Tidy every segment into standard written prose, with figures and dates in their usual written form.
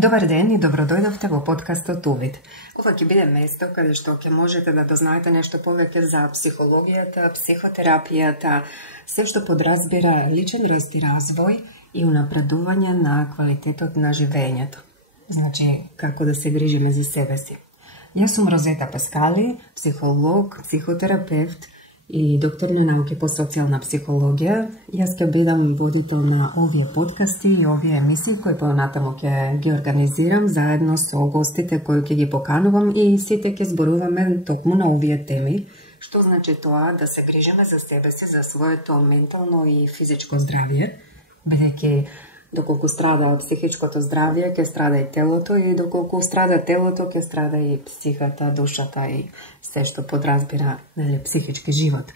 Dobar den i dobrodojdovte во подкастот Увид. Ова ќе биде место каде што ќе можете да дознаете нешто повеќе за психологијата, психотерапијата, се што подразбира личен раст и развој и унапредување на квалитетот на живењето. Значи, како да се грижиме за себе си. Јас сум Розета Паскали, психолог, психотерапевт и доктор на науки по социјална психологија. Јас ќе бидам водител на овие подкасти и овие емисии кои понатаму ќе ги организирам заедно со гостите кои ќе ги поканувам и сите ќе зборуваме токму на овие теми. Што значи тоа да се грижиме за себе си, за своето ментално и физичко здравје, бидејќи доколку страда психичкото здравје, ќе страда и телото, и доколку страда телото, ќе страда и психата, душата и се што подразбира психички живот.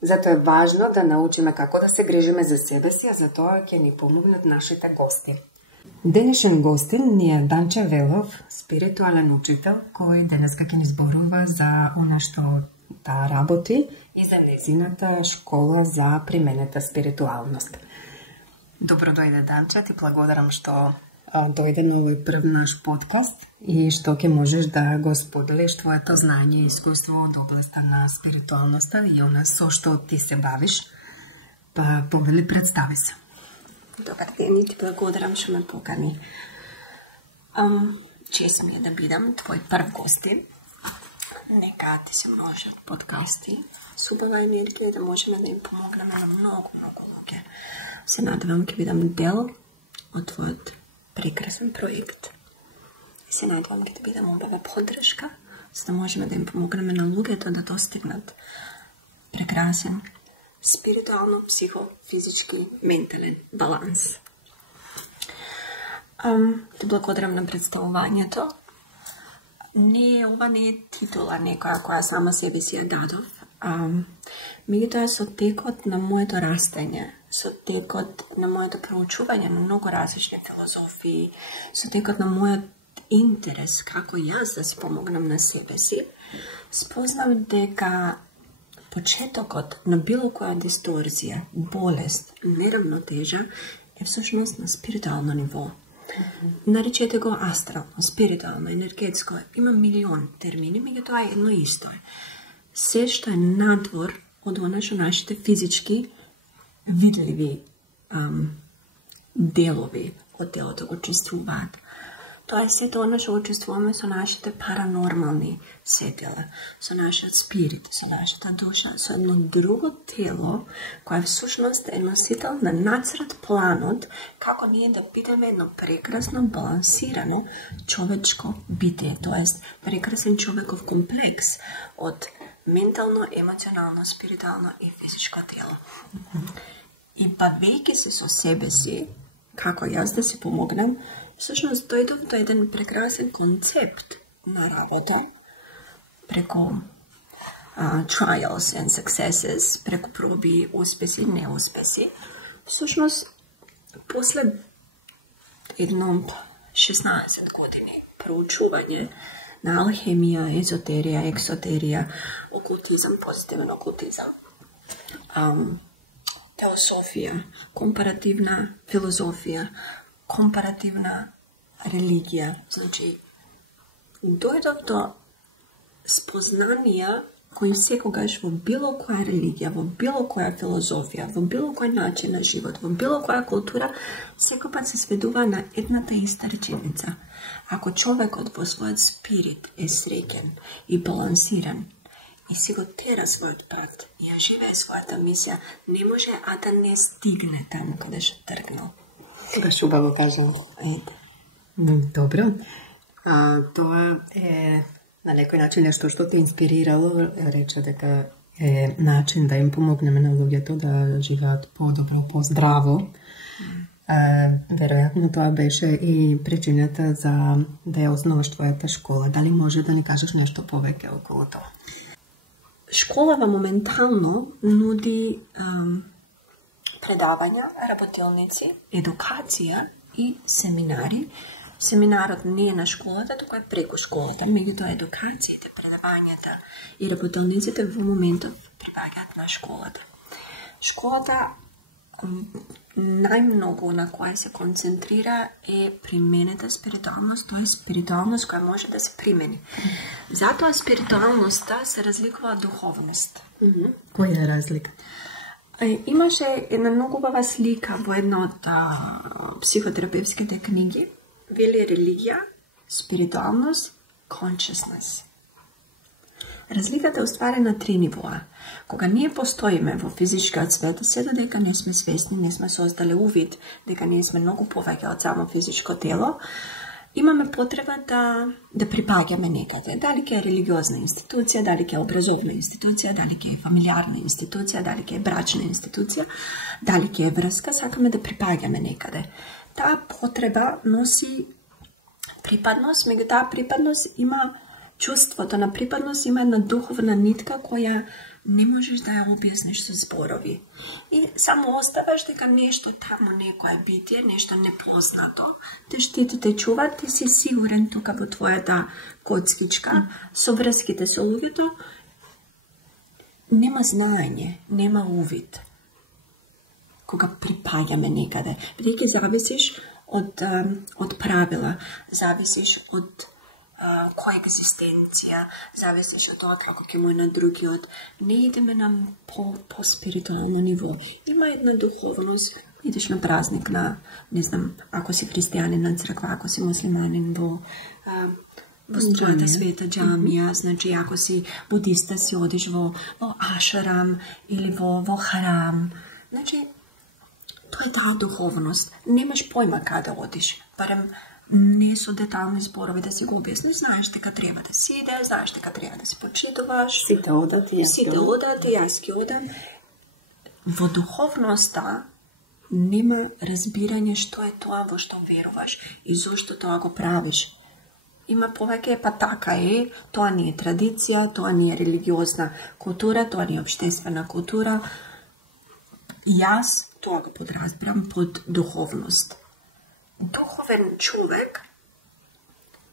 Затоа е важно да научиме како да се грижиме за себе си, а за тоа ќе ни помогнат нашите гости. Денешен гостин ни е Данче Велов, спиритуален учител, кој денеска ќе ни зборува за она што да работи и за нејзината школа за применета спиритуалност. Добро дојде, Данче, ти благодарам што дојде на овој прв наш подкаст и што ќе можеш да го споделиш твоето знање и искуство од областа на спиритуалноста и она со што ти се бавиш. Па повели, представи се. Добар ден и ти благодарам што ме покани. Чест ми е да бидам твој прв гостин. Нека ти се множат подкасти с убава енергија да можеме да им помогнеме на многу луѓе. Се надевам ќе бидам дел од твојот прекрасен проект. И се надевам ќе бидам убава поддршка, за да можеме да им помогнеме на луѓето да достигнат прекрасен спиритуално, психофизички, ментален баланс. Ти благодарам на представувањето. Ова не е титула некоја која сама себе си ја дадов. Меѓутоа со текот на моето растење, со текот на моето проучување на многу различни филозофии, со текот на мојот интерес како јас да си помогнам на себе си, спознав дека почетокот на било која дисторзија, болест, неравнотежа е всушност на спиритуално ниво. Наречете го астрално, спиритуално, енергетско. Има милион термини, меѓутоа е едно исто е. Се што е надвор од она што нашите физички видливи делови од телото го чувствуваат. Тоа е сето она што го чувствуваме со нашите паранормални сетила, со нашиот спирит, со нашата душа, со едно друго тело, кој всушност е носител на нацрт планот како ние да бидеме едно прекрасно балансирано човечко битие, тоест прекрасен човеков комплекс од ментално, емоционално, спиритуално и физичко тело. И бавејќи се со себе си, како јас да си помогнам, всушност дојдов до еден прекрасен концепт на работа преку trials and successes, преку проби, успеси, неуспеси. Всушност, после едно 16 години проучување на алхемија, езотерија, ексотерија, окултизам, позитивен окултизам, теософија, компаративна филозофија, компаративна религија. Значи, дојдов до спознанија кои секогаш во било која религија, во било која филозофија, во било кој начин на живот, во било која култура, секој пат се сведува на едната иста реченица. Ако човекот во својот спирит е среќен и балансиран и си го тера својот пат и ја живее својата мисија, не може да не стигне таму каде што тргнал. Баш убаво кажам. Добро. Тоа е на некој начин нешто што те инспирирало, рече дека е начин да им помогнеме на луѓето да живеат подобро, поздраво. Веројатно тоа беше и причината за да ја основаш твојата школа. Дали може да ни кажеш нешто повеќе околу тоа? Школава моментално нуди предавања, работилници, едукација и семинари. Семинарот не е на школата, туку е преку школата, меѓутоа едукациите, предавањата и работилниците во моментот прибаѓаат на школата. Школата najmnogo na koja se koncentrira je primeneta spiritualnost, to je spiritualnost koja može da se primeni. Zato spiritualността се разликува од духовност. Која е разлика? Имаше една многу убава слика во една од психотерапевските книги. Вели религија, спиритуалност, consciousness. Разликата е уствари на 3 нивоа. Кога ние постоиме во физичкиот свет, се додека не сме свесни, не сме создале увид дека ние сме многу повеќе од само физичко тело, имаме потреба да припаѓаме некаде. Дали ќе е религиозна институција, дали ќе е образовна институција, дали ќе е фамилиарна институција, дали ќе е брачна институција, дали ќе е врска, сакаме да припаѓаме некаде. Таа потреба носи припадност, меѓу таа припадност има чувството на припадност, има една духовна нитка која не можеш да ја објасниш со зборови. И само оставаш дека нешто таму, некое битие, нешто непознато, те штити, те чува, ти си сигурен тука во твојата коцкичка, со врските со луѓето, нема знаење, нема увид. Кога припаѓаме некаде, бидејќи зависиш од правила, зависиш од коегзистенција, зависиш од тоа како ќе му е на другиот. Не идеме на по спиритуално ниво. Има една духовност, идеш на празник на, не знам, ако си христијанин на црква, ако си муслиманин во својата света џамија, значи ако си будиста си одиш во ашарам или во харам. Значи, тоа е таа духовност. Немаш појма каде одиш, барем не со детални зборови да си го објасниш, знаеш дека треба да си иде, знаеш дека треба да си почитуваш. Сите одат и јас ќе одам. Во духовноста нема разбирање што е тоа во што веруваш и зошто тоа го правиш. Има повеќе, па така е, тоа не е традиција, тоа не е религиозна култура, тоа не е општествена култура. Јас тоа го подразбирам под духовност. Духовен човек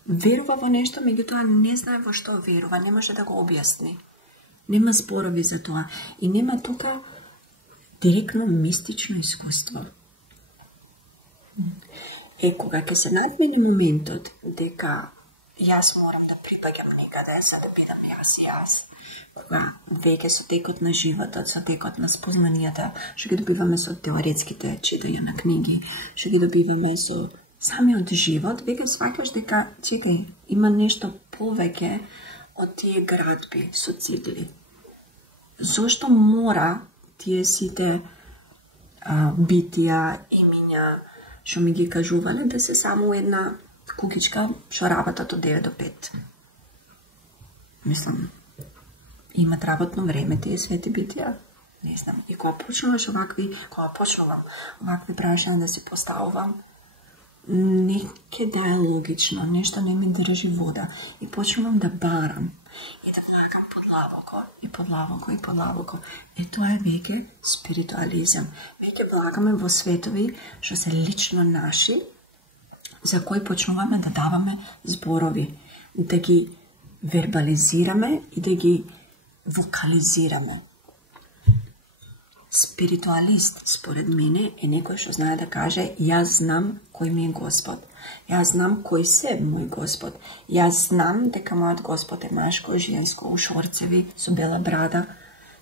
верува во нешто, меѓутоа не знае во што верува, не може да го објасни. Нема зборови за тоа и нема тука директно мистично искуство. Кога ќе се надмине моментот дека јас морам да припаѓам некаде за да бидам јас, кога веќе со текот на животот, со текот на спознанијата, што ги добиваме со теоретските читања на книги, што ги добиваме со самиот живот, веќе сваќаш дека, чекај, има нешто повеќе од тие градби со цигли. Зошто мора тие сите битија, имиња, што ми ги кажувале, да се само една кукичка што работат од 9 до 5? Мислам, имат работно време тие свети битија. Не знам. И кога почнувам овакви прашања да се поставувам, неке да е логично, нешто не ми држи вода. И почнувам да барам. И да влагам под лавоко. Тоа е веќе спиритуализам. Веќе влагаме во светови што се лично наши, за кои почнуваме да даваме зборови, да ги вербализираме и да ги вокализираме. Спиритуалист, според мене, е некој што знае да каже јас знам кој ми е Господ. Јас знам кој се мој Господ. Јас знам дека мојот Господ е машко, женско, у шорцеви, со бела брада,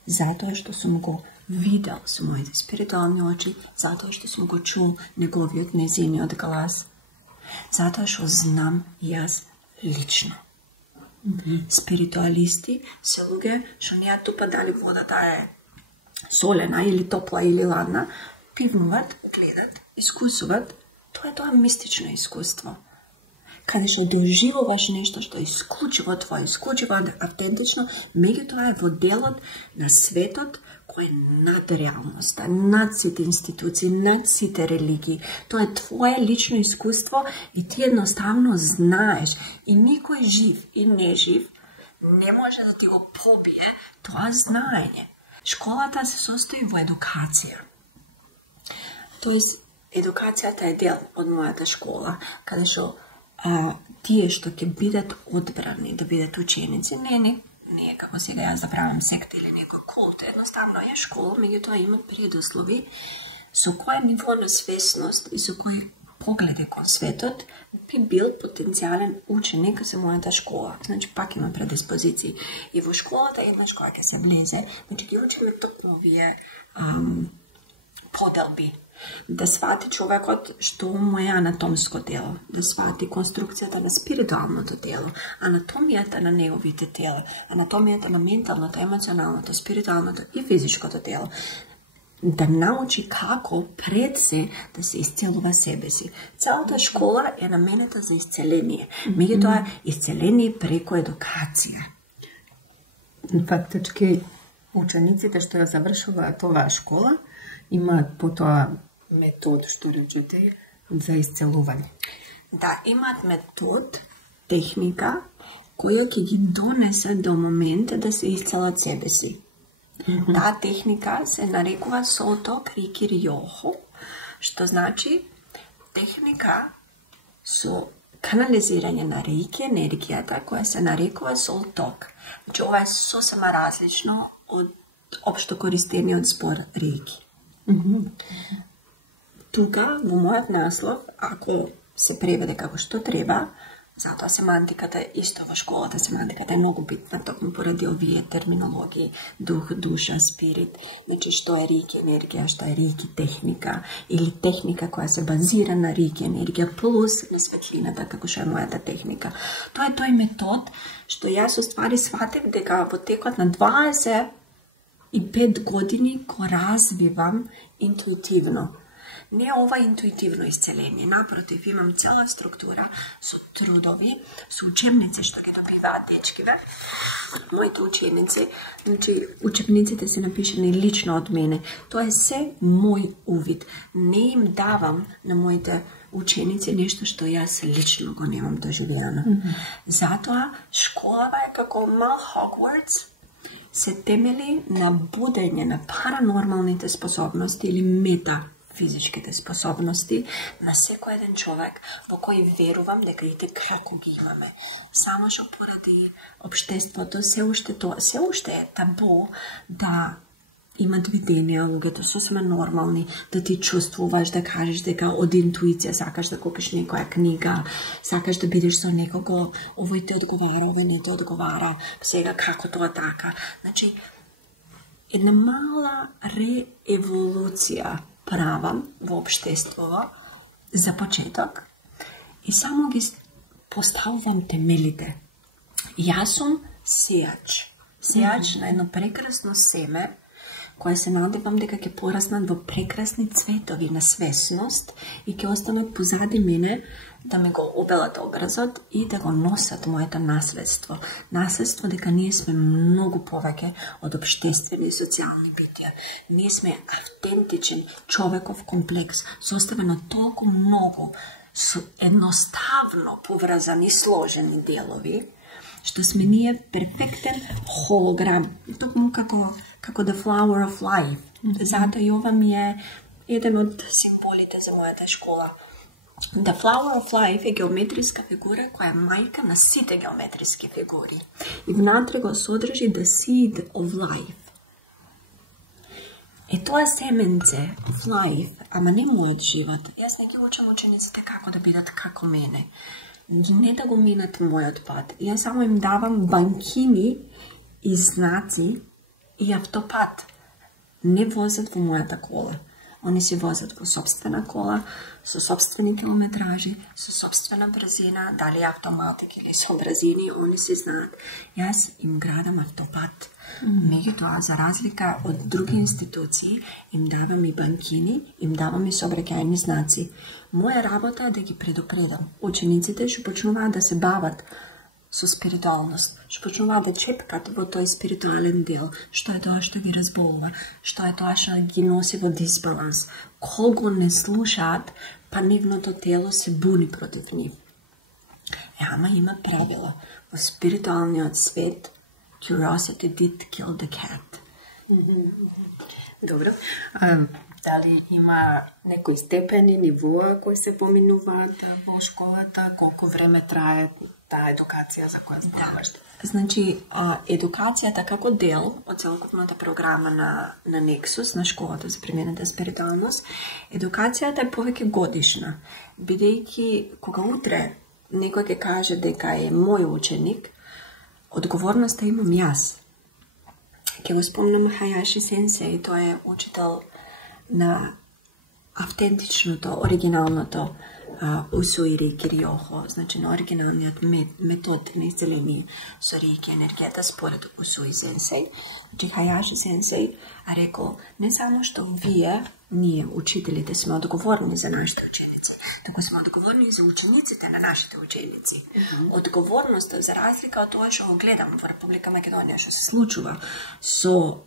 затоа што сум го видел со моите спиритуални очи, затоа што сум го чул неговиот незиниот глас, затоа што знам јас лично. Спиритуалисти се луѓе што не ја тупа дали водата е солена или топла или ладна, пивнуват, гледат, искусуват. Тоа е тоа мистично искуство. Каде што доживуваш нешто што е исклучиво твое, исклучиво автентично, меѓутоа е во делот на светот кој е над реалноста, над сите институции, над сите религии. Тоа е твое лично искуство и ти едноставно знаеш и никој жив и нежив не може да ти го побие тоа знаење. Школата се состои во едукација. Тоест, едукацијата е дел од мојата школа, каде што тие што ќе бидат одбрани да бидат ученици, не е како сега јас да правам секта или некој култ, едноставно е школа, меѓутоа имат предуслови со кој ниво на свесност и со кој погледи кон светот би бил потенцијален ученик за мојата школа. Значи, пак има предиспозиции. И во школата еднаш која ќе се влезе, значи ги учиме токму овие поделби. Да свати човекот што му е анатомско тело, да свати конструкцијата на спиритуалното тело, анатомијата на неговите тела, анатомијата на менталното, емоционалното, спиритуалното и физичкото тело. Да научи како пред се да се исцелува себе си. Целата школа е наменета за исцеление. Меѓутоа, исцеление преку едукација. Фактички, учениците што ја завршуваат оваа школа имаат потоа метод, што речете, за исцелување. Да, имаат метод, техника, која ќе ги донесе до момент да се исцелат себе си. Таа техника се нарекува Сото Крики Рјохо, што значи техника со канализирање на рейки енергијата, која се нарекува Солток. Значи, ова е сосема различно од општо користениот збор рейки. Тука, во мојот наслов, ако се преведе како што треба, затоа семантиката исто во школата, семантиката е многу битна, токму поради овие терминологии, дух, душа, спирит, значи што е рейки енергија, што е рейки техника, или техника која се базира на рейки енергија, плюс на светлината, како што е мојата техника. Тоа е тој метод што јас уствари сватив дека во текот на 25 години го развивам интуитивно. Не ова интуитивно исцеление, напротив, имам цела структура со трудови, со учебници што ги добиваат дечкиве. Моите ученици, значи учебниците се напишани лично од мене. Тоа е се мој увид. Не им давам на моите ученици нешто што јас лично го немам доживеано. Затоа школава е како мал Хогвартс, се темели на будење на паранормалните способности или метафизичките способности на секој еден човек во кој верувам дека и како ги имаме. Само што поради општеството се уште е табу да имат виденија, луѓето сосема нормални, да ти чувствуваш, да кажеш дека од интуиција сакаш да купиш некоја книга, сакаш да бидеш со некого, овој те одговара, овој не те одговара, сега како тоа така. Значи, една мала рееволуција правам во општеството за почеток и само ги поставувам темелите. Јас сум сејач на едно прекрасно семе, која се надевам дека ќе пораснат во прекрасни цветови на свесност и ќе останат позади мене да ми го обелат образот и да го носат моето наследство. Наследство дека ние сме многу повеќе од општествени и социјални битија. Ние сме автентичен човеков комплекс, составен од толку многу едноставно поврзани сложени делови, што сме ние перфектен холограм, токму како The Flower of Life. Затоа и ова ми е еден од символите за мојата школа. The Flower of Life е геометриска фигура која е мајка на сите геометриски фигури. И внатре го содржи The Seed of Life. Е тоа семенце of life, ама не мојот живот. Јас не ги учам учениците како да бидат како мене. Не да го минат мојот пат. Јас само им давам банкини и знаци и автопат. Не возат во мојата кола. Они се возат во собствена кола, со собствени километражи, со собствена брзина, дали автоматик или со брзини, они се знаат. Јас им градам автопат. Меѓутоа, за разлика од други институции, им давам и банкини, им давам и сообраќајни знаци. Моја работа е да ги предупредам. Учениците што почнуваат да се бават со спиритуалност, што почнуваат да чепкат во тој спиритуален дел, што е тоа што ги разболува, што е тоа што ги носи во дисбаланс. Колку не слушаат, па нивното тело се буни против нив. Ама има правила. Во спиритуалниот свет, curiosity did kill the cat. Добро. Дали има некои степени, нивоа кои се поминуваат во школата? Колку време трае таа едукација edukacija za koju znavaš? Значи, едукацијата како дел од целокупната програма на Nexus, на школата за примената спиритуалност, едукацијата е повеќе годишна, бидејќи кога утре некој ќе каже дека е мој ученик, одговорноста имам јас. Ќе го спомнам Хаяши Сенсеј, тој е учител на автентичното, оригиналното Усуи Рейки Риохо, значи на оригиналниот метод на исцеление со Рейки енергијата според Усуи Сенсеј. Значи Хаяши Сенсеј рекол, не само што вие, ние, учителите, сме одговорни за нашите ученици, туку сме одговорни за учениците на нашите ученици. Одговорноста, за разлика од тоа што го гледам во Република Македонија, што се случува со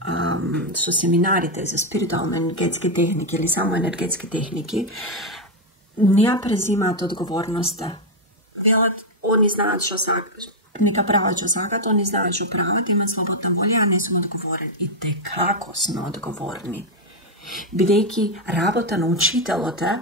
семинарите за спиритуално енергетски техники или само енергетски техники, не ја презимаат одговорноста. Велат, они знаат што сакат, нека прават што сакат, они знаат што прават, имат слободна волја, а не сме одговорни. И како сме одговорни? Бидејќи работа на учителот е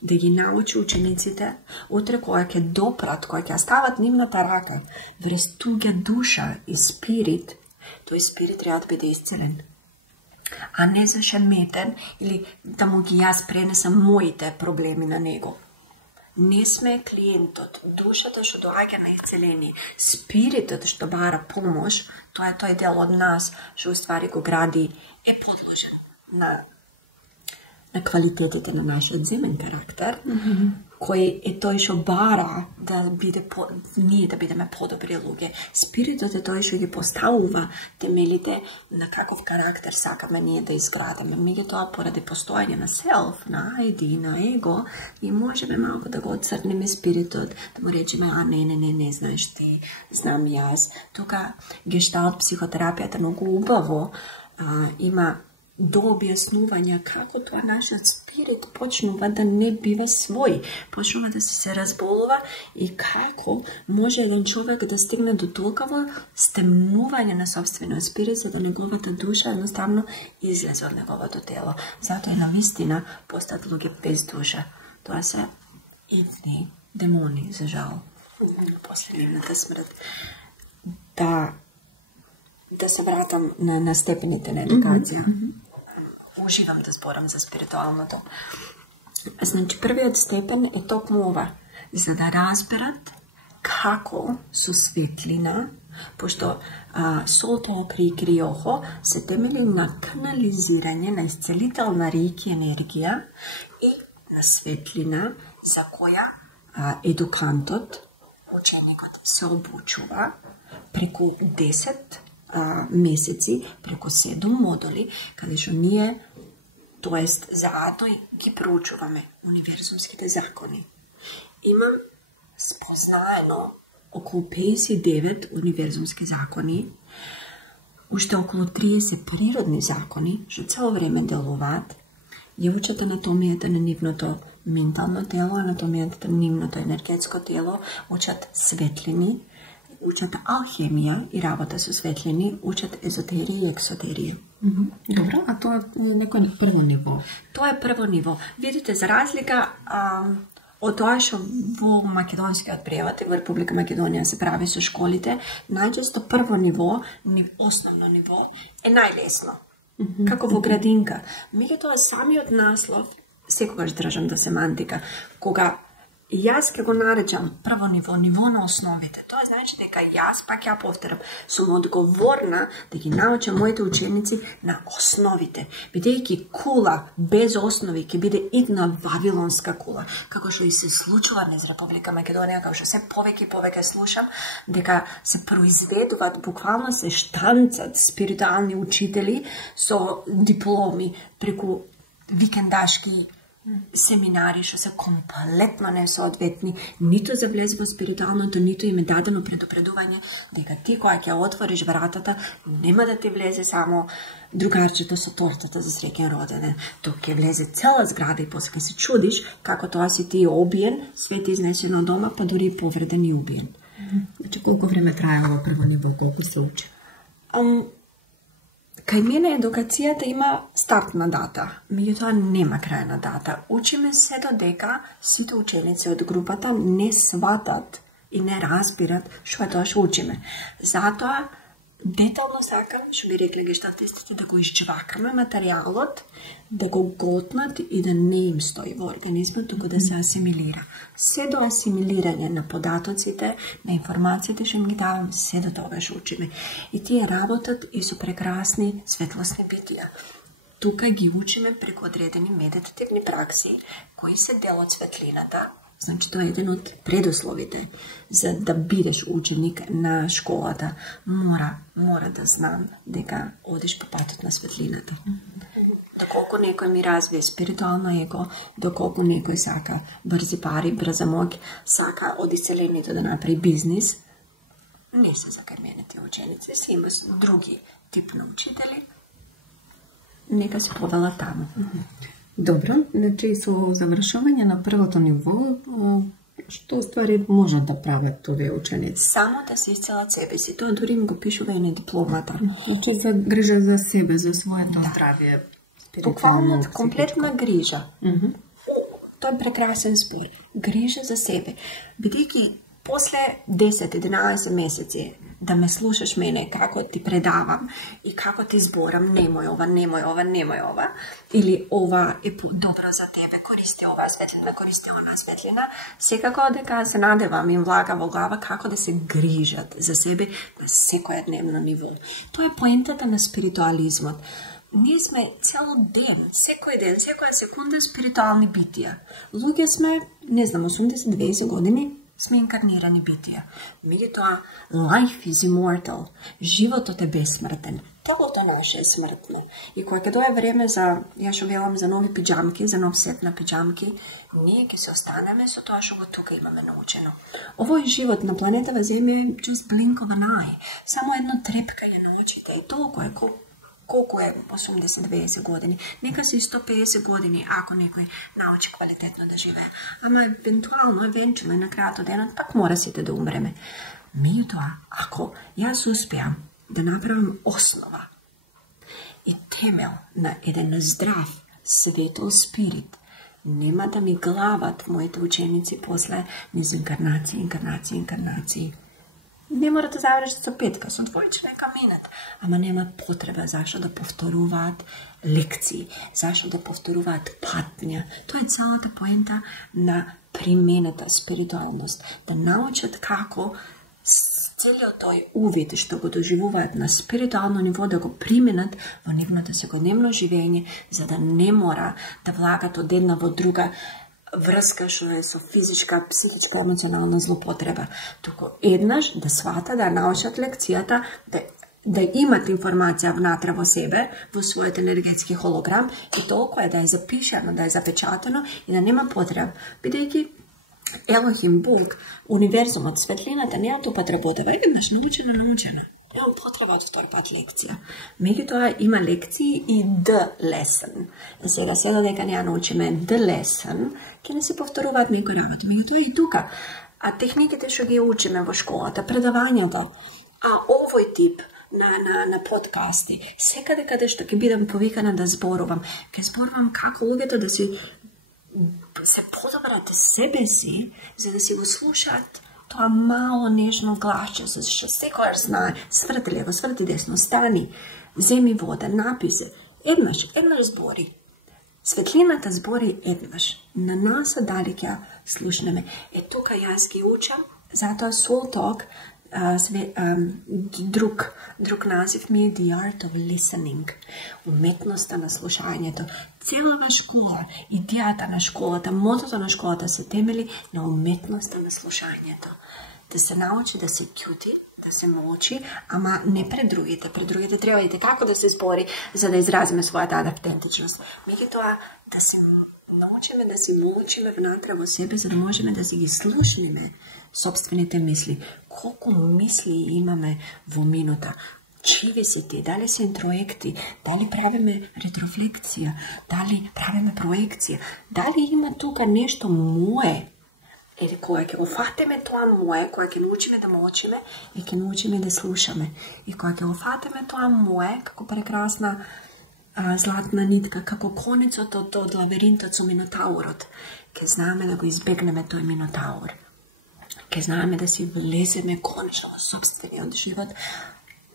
да ги научи учениците, утре која ќе допрат, која ќе стават нивната рака, врз туѓа душа и спирит, тој спирит треба да биде исцелен, а не зашеметен или да му ги јас пренесам моите проблеми на него. Не сме клиентот, душата што доаѓа на исцеление, спиритот што бара помош, тоа е тој дел од нас што уствари го гради, е подложен на квалитетите на нашиот земен карактер, кој е тој што бара да биде ние да бидеме подобри луѓе. Спиритот е тој што ги поставува темелите на каков карактер сакаме ние да изградиме. Меѓутоа, поради постојање на селф, на ID, на его, и можеме малку да го отцрнеме спиритот, да му речеме, не, знаеш ти, знам јас. Тука гешталт психотерапијата многу убаво има до објаснување како тоа нашиот спирит почнува да не бива свој, почнува да се разболува и како може еден човек да стигне до толкова стемнување на собствениот спирит за да неговата душа едноставно излезе од неговото тело. Затоа и навистина постат луѓе без душа. Тоа се идни демони, за жал, после нивната смрт. Да се вратам на степените на едукација. Уживам да зборам за спиритуалното. Значи, првиот степен е токму ова, за да разберат како со светлина, пошто солто Рейки Риохо се темели на канализирање на исцелителна Рейки енергија и на светлина за која едукантот, ученикот се обучува преку 10 месеци, преку 7 модули, каде што ние, тоест заедно ги проучуваме универзумските закони. Имам спознаено околу 59 универзумски закони, уште околу 30 природни закони, што цело време делуваат, ја учат анатомијата на нивното ментално тело, анатомијата на нивното енергетско тело, учат светлини, учат алхемија и работа со светлини, учат езотерија и ексотерија. Добро, а тоа е некој прво ниво? Тоа е прво ниво. Видите, за разлика од тоа што во македонскиот превод и во Република Македонија се прави со школите, најчесто прво ниво, основно ниво, е најлесно. Како во градинка. Меѓутоа самиот наслов, секогаш држам да семантика, кога јас ќе го наречам прво ниво, ниво на основите, тоа значи дека јас, пак ја повторам, сум одговорна да ги научам моите ученици на основите. Бидејќи кула без основи ќе биде идна вавилонска кула, како што и се случува низ Република Македонија, како што се повеќе и повеќе слушам, дека се произведуваат, буквално се штанцат спиритуални учители со дипломи преку викендашки семинари што се комплетно несоодветни, ниту за влез во спиритуалното, ниту им е дадено предупредување дека ти кога ќе отвориш вратата, нема да ти влезе само другарчето со тортата за среќен роденден. Тук ќе влезе цела зграда и после ќе се чудиш како тоа си ти обиен, свет изнесен од дома, па дури и повреден и убиен. Значи, колку време трае ова прво ниво, колку се учи? Кај мене едукацијата има стартна дата, меѓутоа нема крајна дата. Учиме се додека сите ученици од групата не сватат и не разбират што е тоа што учиме. Затоа детално сакам, што би рекле гешталтистите, да го изчвакаме материјалот, да го готнат и да не им стои во организмот, туку да се асимилира. Се до асимилирање на податоците, на информациите што им ги давам, се до тоа што учиме. И тие работат и со прекрасни светлосни битија. Тука ги учиме преку одредени медитативни пракси, кои се дел од светлината. Значи, тоа е еден од предусловите за да бидеш ученик на школата. Мора да знам дека одиш по патот на светлината. Доколку некој ми развие спиритуално его, доколку некој сака брзи пари, брза мог, сака од исцелението да направи бизнис, не се за кај мене тие ученици, се има други тип на учители, нека се подала таму. Добро, значи со завршување на првото ниво, што ствари можат да прават овие ученици? Само да се исцелат себе си. Тоа дури им го пишува и на дипломата. Значи за грижа за себе, за своето здравје. Буквално комплетна грижа. Тоа е прекрасен збор. Грижа за себе. Бидејќи после 10-11 месеци да ме слушаш мене како ти предавам и како ти зборам, немој ова, или ова е добро за тебе, користи оваа светлина, користи онаа светлина, секако дека се надевам им влага во глава како да се грижат за себе на секој дневно ниво. Тоа е поентата на спиритуализмот. Ние сме цело ден, секоја секунда спиритуални битија. Луѓе сме, не знам, 80-20 години, сме инкарнирани битија. Меѓутоа, life is immortal. Животот е бесмртен. Телото наше е смртно. И кога ќе дое време за, ја што велам за нови пиџамки, за нов сет на пиџамки, ние ќе се останеме со тоа што го тука имаме научено. Овој живот на планетава Земја е just blink of an eye. Само едно трепкање на очите. И толку е колку е 80-20 години. Нека се 150 години, ако некој научи квалитетно да живее. Ама евентуално, на крајот од денот, пак мора сите да умреме. Меѓутоа, ако јас успеам да направам основа и темел на еден здрав, светол спирит, нема да ми глават моите ученици после низ инкарнации. Не мора да завршат со петка, со двојче нека минат. Ама нема потреба зашто да повторуваат лекции, зашто да повторуваат патња. Тоа е целата поента на примената спиритуалност. Да научат како целиот тој увид што го доживуваат на спиритуално ниво да го применат во нивното секојдневно живење, за да не мора да влагат од една во друга врска што е со физичка, психичка, емоционална злопотреба. Туку еднаш да свата, да научат лекцијата, да имат информација внатре во себе, во својот енергетски холограм, и толку е да е запишано, да е запечатено и да нема потреба. Бидејќи Елохим, Бог, универзумот, светлината не ја употребува, еднаш научено. Немам потреба од втор пат лекција. Меѓутоа има лекции и the lesson. Сега дека не ја научиме the lesson, ќе не се повторуваат некои работи. Меѓутоа и тука. А техниките што ги учиме во школата, предавањата, а овој тип на подкасти, секаде каде што ќе бидам повикана да зборувам, ќе зборувам како луѓето да се подобрат себе си, за да си го слушаат тоа мало нежно гласче, што секојаш знае, сврти лево, сврти десно, стани, земи вода, напи се. Еднаш збори. Светлината збори еднаш. На нас дали ќе слушнеме. Тука јас ги учам, затоа Soul Talk, друг назив ми е The Art of Listening, уметноста на слушањето. Целава школа, идејата на школата, мотото на школата се темели на уметноста на слушањето. Да се научи да се ќути, да се молчи, ама не пред другите. Пред другите треба и како да се збори за да изразиме својата автентичност. Меѓутоа да се научиме да си молчиме внатре во себе, за да можеме да си ги слушнеме собствените мисли. Колку мисли имаме во минута? Чиви си ти? Дали се интроекти? Дали правиме ретрофлексија? Дали правиме проекција? Дали има тука нешто мое? Или кога ќе го фатиме тоа мое, кога ќе научиме да молчиме и ќе научиме да слушаме. И кога ќе го фатиме тоа мое, како прекрасна златна нитка, како конецот од лабиринтот со Минотаурот, ќе знаеме да го избегнеме тој Минотаур. ке знаеме да си влеземе конечно во собствениот живот,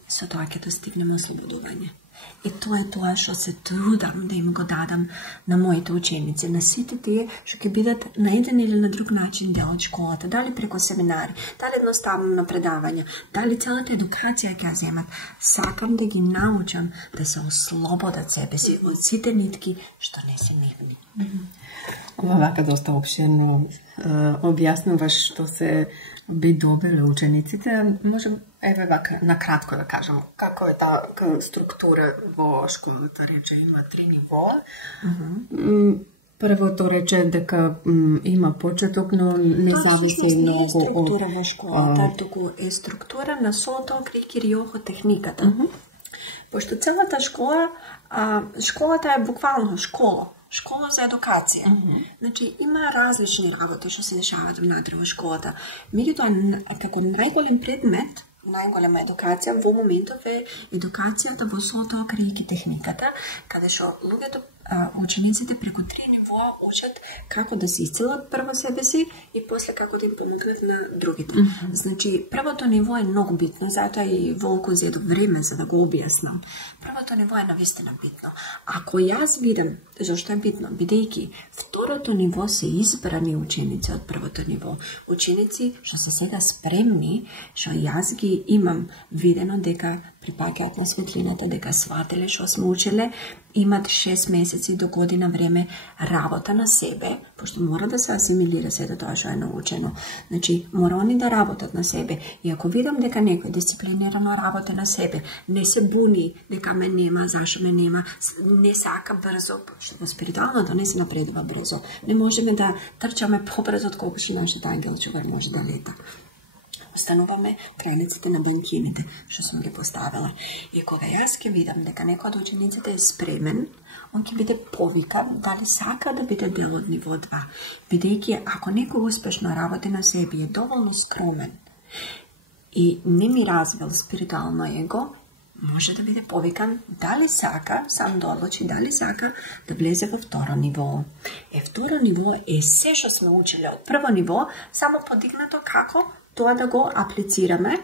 со тоа ќе достигнеме ослободување. И тоа е тоа што се трудам да им го дадам на моите ученици, на сите тие што ќе бидат на еден или на друг начин дел од школата, дали преку семинари, дали едноставно на предавања, дали целата едукација ќе ја земат. Сакам да ги научам да се ослободат себе си од сите нитки што не се нивни. Ова вака доста опширно објаснуваш што се би добиле учениците. Можем еве вака на кратко да кажам како е таа структура во школата, рече има 3 нивоа. Првото рече дека има почеток, но не зависи многу од структура во школата, туку е структура на сото крикириохо техниката. Пошто целата школа, школата е буквално школа за едукација. Значи, има различни работи што се дешаваат внатре во школата. Меѓутоа, како најголем предмет, најголема едукација во моментов е едукацијата во сото кријки техниката, каде што луѓето, учениците преку 3 нивоа учат како да се исцелат прво себе си и после како да им помогнат на другите. Значи, првото ниво е многу битно, затоа и Волко зедо време за да го објаснам. Првото ниво е навистина битно. Ако јас видам зашто е битно, бидејќи второто ниво се избрани ученици од првото ниво, ученици што се сега спремни, што јас ги имам видено дека припаѓаат на светлината, дека свателе што сме учеле, имат 6 месеци до година време работа на себе, пошто мора да се асимилира сето тоа што е научено. Значи, мора они да работат на себе. И ако видам дека некој дисциплинирано работи на себе, не се буни дека ме нема, зашо ме нема, не сака брзо, што во спиритуалното не се напредува брзо. Не можеме да трчаме побрзо од колку што нашиот ангел чувар може да лета. Остануваме границите на банкините, што сум ги поставила. И кога јас ќе видам дека некој од учениците е спремен, он ќе биде повикан дали сака да биде дел од ниво 2. Бидејќи ако некој успешно работи на себе, е доволно скромен и не ми развил спиритуално его, може да биде повикан дали сака, сам да одлучи дали сака да влезе во второ ниво. Второ ниво е се што сме учеле од прво ниво, само подигнато како тоа да го аплицираме,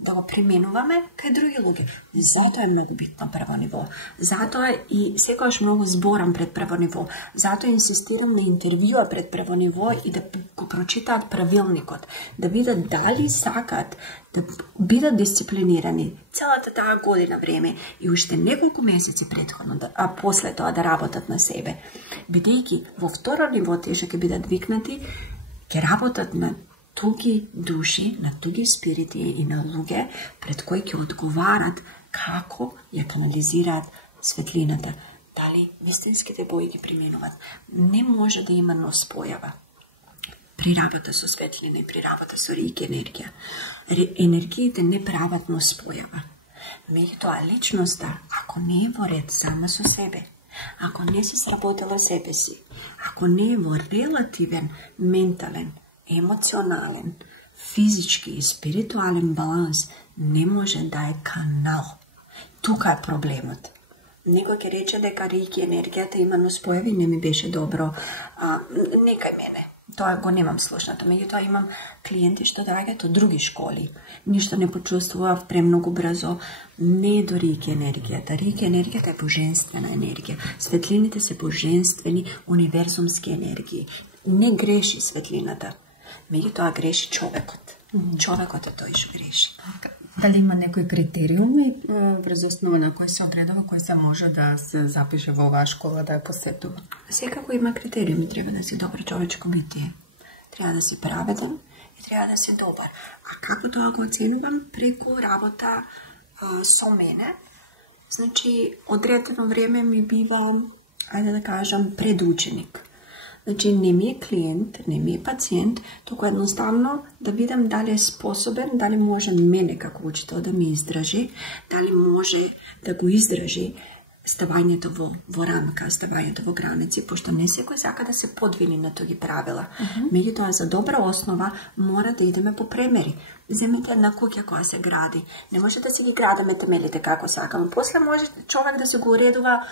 да го применуваме кај други луѓе. Затоа е многу битно прво ниво. Затоа и секогаш многу зборам пред прво ниво. Затоа инсистирам на интервјуа пред прво ниво и да го прочитаат правилникот, да видат дали сакат да бидат дисциплинирани целата таа година време и уште неколку месеци претходно, а после тоа да работат на себе. Бидејќи во второ ниво тие што ќе бидат викнати, ќе работат на туги души, на туги спирити и на луѓе пред кои ќе одговарат како ја канализираат светлината. Дали вистинските бои ги применуват. Не може да има носпојава при работа со светлина и при работа со реики енергија. Енергиите не прават носпојава. Меѓутоа, личноста, ако не е во ред сама со себе, ако не си сработила себе си, ако не е во релативен, ментален, емоционален, физички и спиритуален баланс, не може да е канал. Тука е проблемот. Некој ќе рече дека реики енергијата има носпојави, не ми беше добро. Некај мене. Тоа го немам слушнато. Меѓутоа имам клиенти што доаѓаат од други школи. Ништо не почувствував премногу брзо. Не е до реики енергијата. Реики енергијата е божествена енергија. Светлините се божествени, универзумски енергии. Не греши светлината. Меѓутоа греши човекот. Човекот е тој што греши. Дали има некои критериуми врз основа на кои се одредува кој се може да се запише во оваа школа да ја посетува? Секако има критериуми, треба да си добро човечко битие. Треба да си праведен и треба да си добар. А како тоа го оценувам? Преку работа со мене. Значи, одредено време ми бива, ајде да кажам, предученик. Значи, не ми е клиент, не ми е пациент, туку едноставно да видам дали е способен, дали може мене како учител да ми издржи, дали може да го издржи ставањето во рамка, ставањето во граници, пошто не секој сака да се подвини на тоги правила. Меѓутоа, за добра основа мора да идеме по премери. Земете една куќа која се гради. Не може да си ги градаме темелите како сакаме. После може човек да се го уредува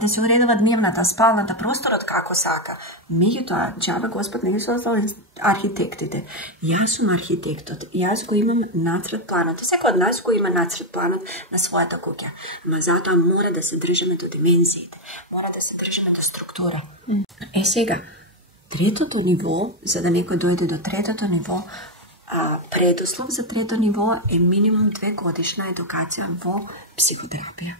да се уредува дневната, спалната, просторот како сака. Меѓутоа, џабе Господ не ги создал архитектите. Јас сум архитектот, јас го имам нацрт планот. И секој од нас го има нацрт планот на својата куќа. Ама затоа мора да се држиме до димензиите, мора да се држиме до структура. Сега, третото ниво, за да некој дојде до третото ниво, предуслов за трето ниво е минимум 2 годишна едукација во психотерапија.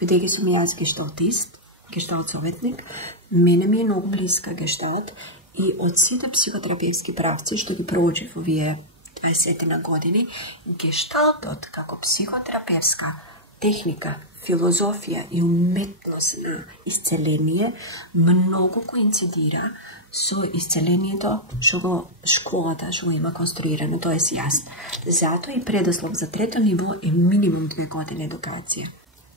Бидејќи сум јас гешталтист, гешталт советник, мене ми е многу блиска гешталт и од сите психотерапевски правци што ги проучив овие 20 на години, гешталтот како психотерапевска техника, филозофија и уметност на исцеление многу коинцидира со исцелението што го школата што го има конструирано, тоест јас. Затоа и предуслов за трето ниво е минимум 2 години едукација.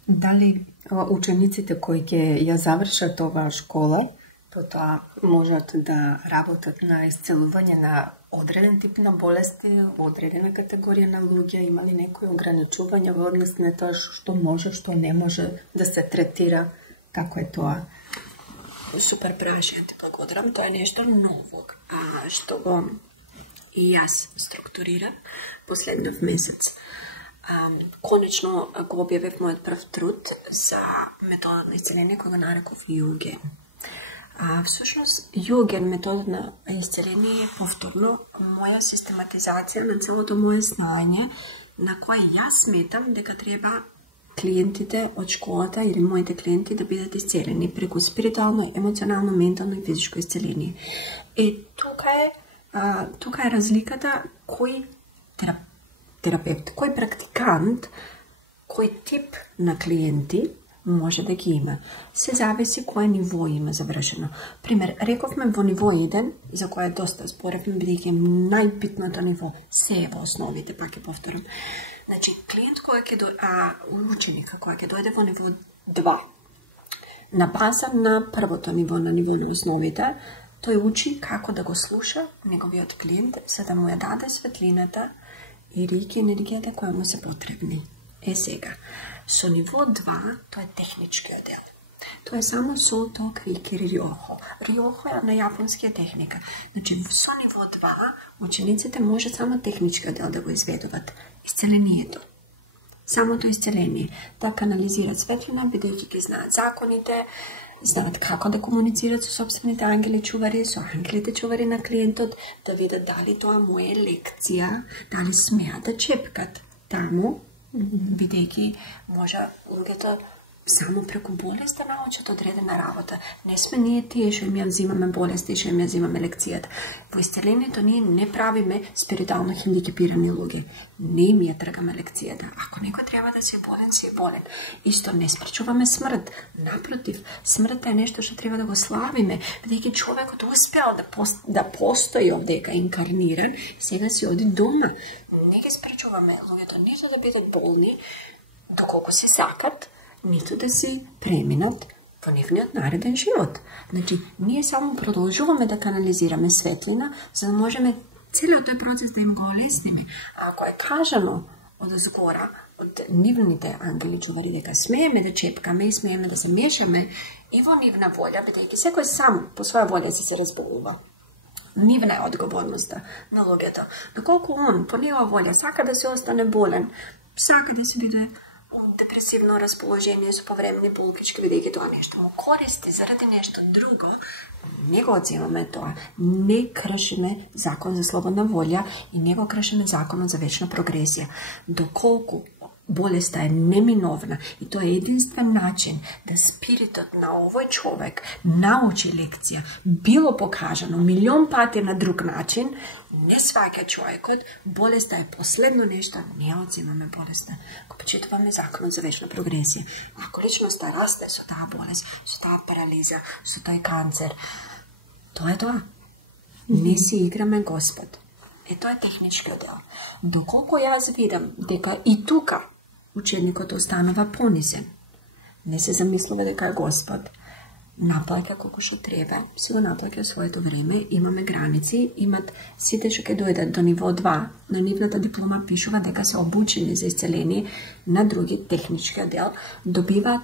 Дали учениците кои ќе ја завршат оваа школа, потоа можат да работат на исцелување на одреден тип на болести, одредена категорија на луѓе, има ли некои ограничувања во однос на тоа што може, што не може да се третира, како е тоа? Супер прашање, те благодарам, тоа е нешто ново, што го и јас структурирам последнав месец. Конечно го објавив мојот прв труд за методот на исцеление кој го нареков Југен. Всушност, Југен, методот на исцеление е повторно моја систематизација на целото моје знаење на која јас сметам дека треба клиентите од школата или моите клиенти да бидат исцелени преку спиритуално, емоционално, ментално и физичко исцеление. Тука е разликата кој терапевт, кој практикант, кој тип на клиенти може да ги има. Се зависи кое ниво има завршено. Пример, рековме во ниво 1, за кое доста зборевме, бидејќи најбитното ниво се е во основите, пак ќе повторам. Значи, клиент ученик кој ќе дојде во ниво 2, на база на првото ниво, на основите, тој учи како да го слуша неговиот клиент, за да му ја даде светлината и рики енергијата која му се потребни. Сега, со ниво 2, тоа е техничкиот дел. Тоа е само со ток, рики, риохо. Риохо е на јапонскија техника. Значи, со ниво 2, учениците може само техничкиот дел да го изведуват. Исцелението. Самото исцеление. Да канализират светлина, бидејќи ги знаат законите, знаат како да комуницират со собствените ангели чувари, со ангелите чувари на клиентот, да видат дали тоа му е лекција, дали смеат да чепкат таму, бидејќи може луѓето само преку болест да научат одредена работа. Не сме ние тие што им ја взимаме болест и што им ја взимаме лекцијата. Во исцелението ние не правиме спиритуално хендикепирани луѓе. Не им ја тргаме лекцијата. Ако некој треба да се болен, се е болен. Исто не спречуваме смрт. Напротив, смртта е нешто што треба да го славиме, бидејќи човекот успеал да постои овдека инкарниран, сега си оди дома. Не ги спречуваме луѓето нито да бидат болни, доколку се сакат, нито да си преминат во нивниот нареден живот. Значи, ние само продолжуваме да канализираме светлина, за да можеме целиот тој процес да им го олесниме. А ако е кажано од згора, од нивните ангели чувари дека смееме да чепкаме и смееме да се мешаме и во нивна волја, бидејќи секој сам по своја волја се разболува. Нивна е одговорноста на луѓето. Доколку он по негова волја сака да се остане болен, сака да се биде депресивно расположение со повремени болкички, бидејќи тоа нешто му користи заради нешто друго, не го оценуваме тоа. Не кршиме закон за слободна волја и не го кршиме законот за вечна прогресија. Доколку болеста е неминовна и тоа е единствен начин да спиритот на овој човек научи лекција, било покажано милион пати на друг начин, не сваќа човекот, болеста е последно нешто, не оценуваме болеста. Го почитуваме законот за вечна прогресија. Ако личноста расте со таа болест, со таа парализа, со тој канцер, тоа е тоа. Не си играме Господ. Тоа е техничкиот дел. Доколку јас видам дека и тука ученикот останува понизен, не се замислува дека е Господ, наплаќа колку што треба, си го наплаќа своето време, имаме граници, имат сите што ќе дојдат до ниво 2, на нивната диплома пишува дека се обучени за исцеление на други техничкиот дел, добиваат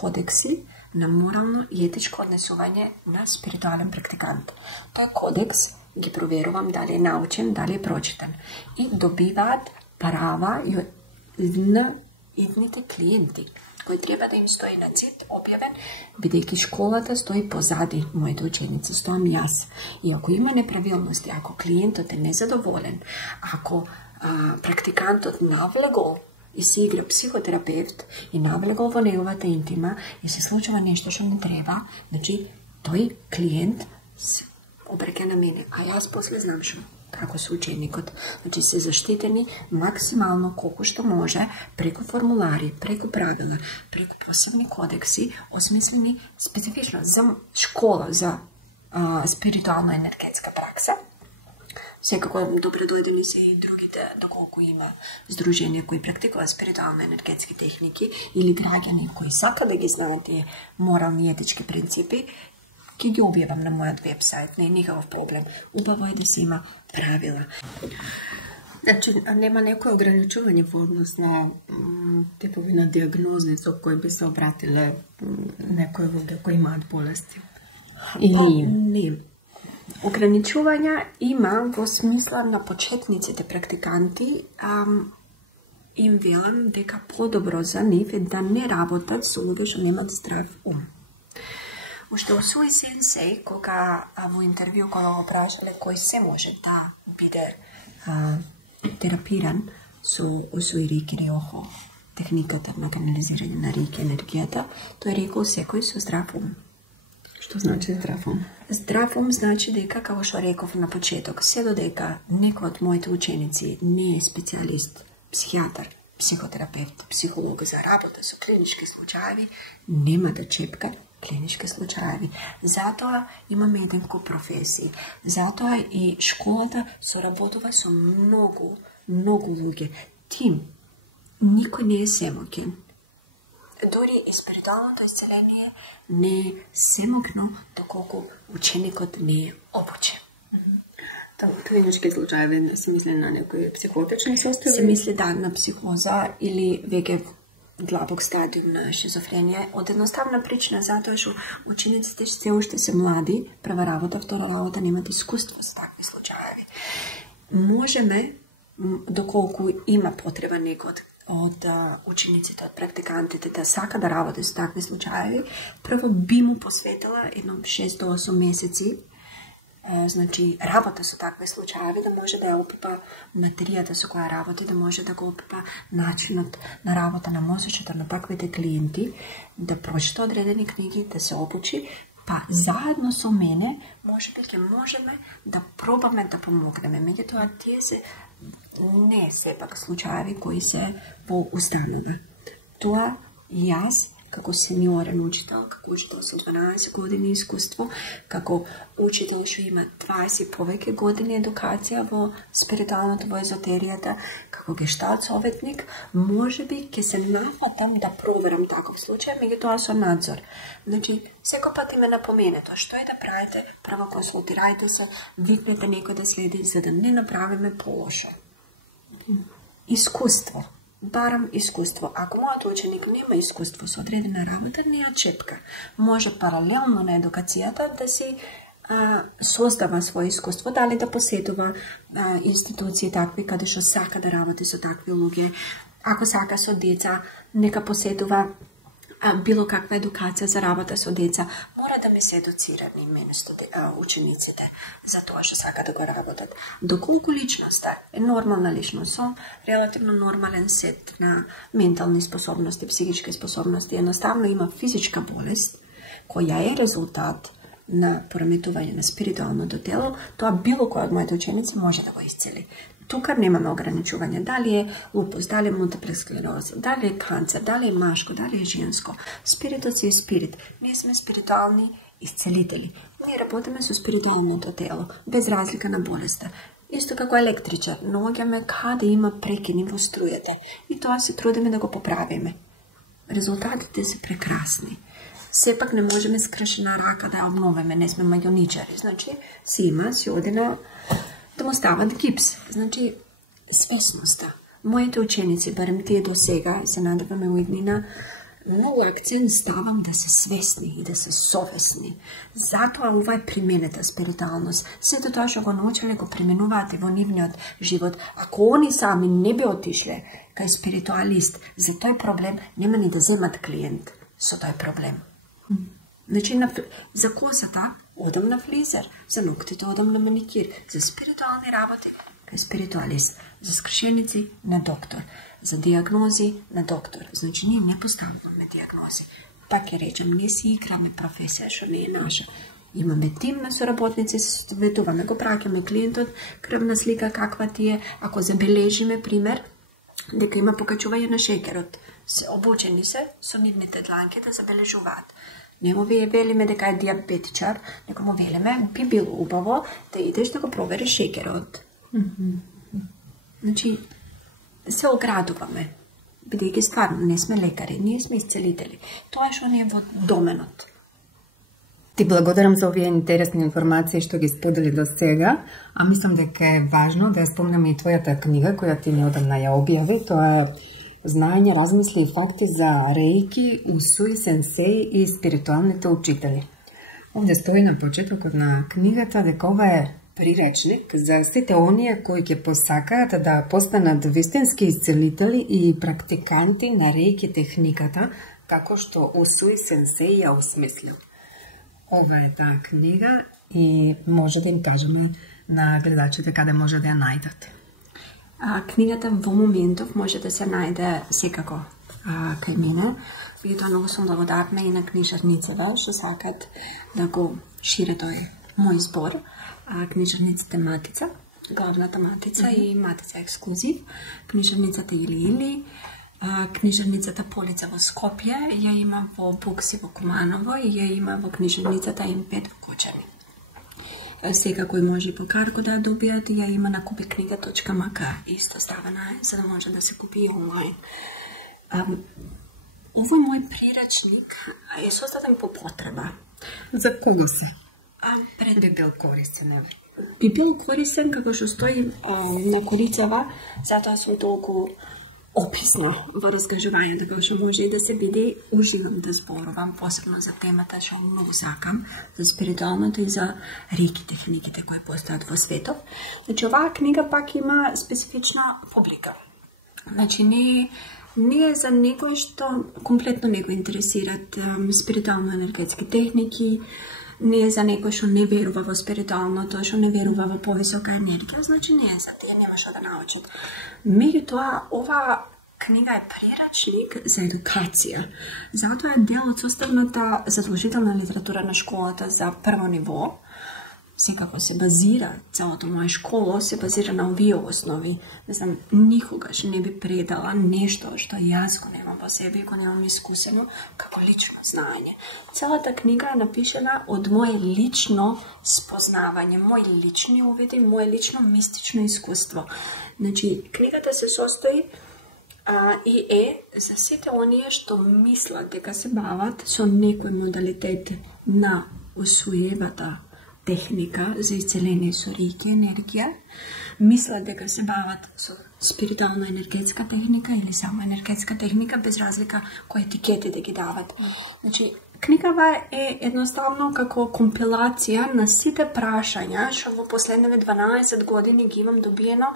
kodeksi na moralno i etičko odnesovanje na spiritualen praktikant. Taj kodeks ги проверувам дали е научен, дали е прочитан. И добиваат права на идните клиенти, кои треба да им стои на цит објавен, бидејќи школата стои позади моите ученици, стоам јас. И ако има неправилности, ако клиентот е незадоволен, ако практикантот навлегол и се игра психотерапевт и навлегол во неговата интима и се случува нешто што не треба, значи тој клиент обреке на мене, а јас после знам што како се ученикот. Значи се заштитени максимално колку што може преку формулари, преку правила, преку посебни кодекси, осмислени специфично за школа, за спиритуална енергетска пракса. Секако добре дојдени се и другите, доколку има здруженија кои практикуваат спиритуално енергетски техники или граѓани кои сака да ги знаат тие морални и етички принципи, ќе ги објавам на мојот вебсайт, не е никаков проблем. Убаво е да се има правила. Значи, нема некој ограничување во однос на типови на диагнози со кои би се обратиле некои луѓе кои имаат болести? Не. Ограничувања има во смисла на почетниците практиканти, им велам дека подобро за нив е да не работат со луѓе што немаат здрав ум. Уште Усуи сенсеј, кога во интервју кога го прашале кој се може да биде терапиран со Усуи Рики Риохо, техниката на канализирање на Рики енергијата, тој рекол секој со здрав ум. Што значи здрав ум? Здрав ум значи дека, како што реков на почеток, се додека некој од моите ученици не е специјалист, психијатар, психотерапевт, психолог за работа со клинички случаи, нема да чепка клинички случаи. Затоа имаме еден куп професии. Затоа и школата соработува со многу луѓе. Тим, никој не е семоќен. Дури и спиритуалното исцеление не е семокно доколку ученикот не е обучен. Клинички случаи се мисли на некои психотични состојби? Се мисли на психоза или веќе длабок стадиум на шизофренија, од едноставна причина, затоа што учениците се уште се млади, прва работа, втора работа, немат искуство со такви случаи. Можеме, доколку има потреба некој од учениците, од практикантите да сака да работи со такви случаи, прво би му посветила едно 6 до 8 месеци, значи работа со такви случаи, да може да ја опипа материјата со која работи, да може да го опипа начинот на работа на мозочето на таквите клиенти, да прочита одредени книги, да се обучи, па заедно со мене можеби ќе можеме да пробаме да помогнеме. Меѓутоа тие се не сепак случаи кои се во установа. Тоа јас како сениорен учител, како учител со 12 години искуство, како учител што има 20 повеќе години едукација во спиритуалното, во езотеријата, како гешталт советник, можеби ќе се нафатам да проверам таков случај, меѓутоа со надзор. Значи, секој пат име напоменето, што е да правите, прво консултирајте се, викнете некој да следи, за да не направиме полошо. Искуство. Барам искуство. Ако мојот ученик нема искуство со одредена работа, не ја чепка. Може паралелно на едукацијата да си создава своје искуство, дали да посетува институции такви каде што сака да работи со такви луѓе. Ако сака со деца, нека посетува било каква едукација за работа со деца. Мора да ми се едуцирани мене учениците за тоа што сака да го работат. Доколку личноста е нормална личност, со релативно нормален сет на ментални способности, психички способности, едноставно има физичка болест, која е резултат на пореметување на спиритуалното тело, тоа било кој од моите ученици може да го исцели. Тука немаме ограничување. Дали е лупус, дали е мултипла склероза, дали е канцер, дали е машко, дали е женско. Спиритот си е спирит. Ние сме спиритуални исцелители. Ние работиме со спиритуалното тело, без разлика на болеста. Исто како електричар, наоѓаме каде има прекини во струјата и тоа се трудиме да го поправиме. Резултатите се прекрасни. Сепак не можеме скршена рака да ја обновиме, не сме маѓоничари. Значи, си има, си оди на да му стават гипс. Значи, свесноста. Моите ученици, барем тие до сега, се надеваме у иднина, Многу акцент ставам да се свесни и да се совесни. Затоа ова е применета спиритуалност. Сето тоа што го научиле го применуваат и во нивниот живот. Ако они сами не би отишле кај спиритуалист за тој проблем, нема ни да земат клиент со тој проблем. Значи, за косата одам на фризер, за ноктите одам на маникир, за спиритуални работи кај спиритуалист, за скршеници на доктор, за диагнози на доктор. Значи, ние не поставуваме диагнози. Пак ќе речем, ние си играме професија што не е наша. Имаме тим на соработници, се советуваме, го праќаме клиентот, крвна слика каква ти е, ако забележиме пример дека има покачување на шекерот. Обучени се со нивните дланки да забележуваат. Не му вие велиме дека е диабетичар, дека му велиме би било убаво да идеш да го провериш шекерот. Значи, се оградуваме, бидејќи стварно не сме лекари, ние сме исцелители. Тоа е што не е во доменот. Ти благодарам за овие интересни информации што ги сподели до сега, а мислам дека е важно да ја спомнеме и твојата книга која ти неодамна ја објави. Тоа е Знаење, размисли и факти за рейки, усуи, сенсеи и спиритуалните учители. Овде стои на почетокот на книгата дека ова е приречник за сите оние кои ќе посакаат да постанат вистински исцелители и практиканти на рейки техниката, како што Усуи сенсеј ја осмислил. Ова е таа книга и може да им кажеме на гледачите каде може да ја најдат. Книгата во моментов може да се најде секако кај мене. Меѓутоа многу сум благодарна и на книжарниците што сакат да го шире тој мој збор. Книжарниците Матица, главната Матица и Матица Ексклузив, книжарницата Или, книжарницата Полица во Скопје, ја има во Букси во Куманово и ја има во книжарницата М5 во Кучани. Секако и може и по карго да ја добијат, ја има на kupiknjiga.mk, исто ставена е, за да може да се купи и онлайн. Овој мој приречник е создаден по потреба. За кого се? Би бил корисен, Би бил корисен како што стои на корицава, затоа сум толку описна во разкажувањето, како што може и да се биде, уживам да зборувам, посебно за темата што многу сакам, за спиритуалното и за рейки техниките кои постојат во светот. Значи, оваа книга пак има специфична публика. Значи, не е за некој што комплетно не го интересират спиритуално-енергетски техники, не е за некој што не верува во спиритуалното, што не верува во повисока енергија, значи не е за тие, нема што да научат. Меѓутоа, ова книга е приречник за едукација. Затоа е дел од составната задолжителна литература на школата за прво ниво. Секако се базира, целото моја школа се базира на овие основи. Не знам, никогаш не би предала нешто што јас го немам во себе и го немам искусено како лично знаење. Целата книга е напишена од моje лично спознавање, мои лични увиди, моje лично мистично искуство. Значи, книгата се состои и е за сите оние што мислат дека се бават со некој модалитет на усвоевата техника за исцеление со рейки енергија, мислат дека се бават со спиритуално-енергетска техника или само енергетска техника, без разлика кои етикети да ги дават. Значи, книгава е едноставно како компилација на сите прашања што во последниве 12 години ги имам добиено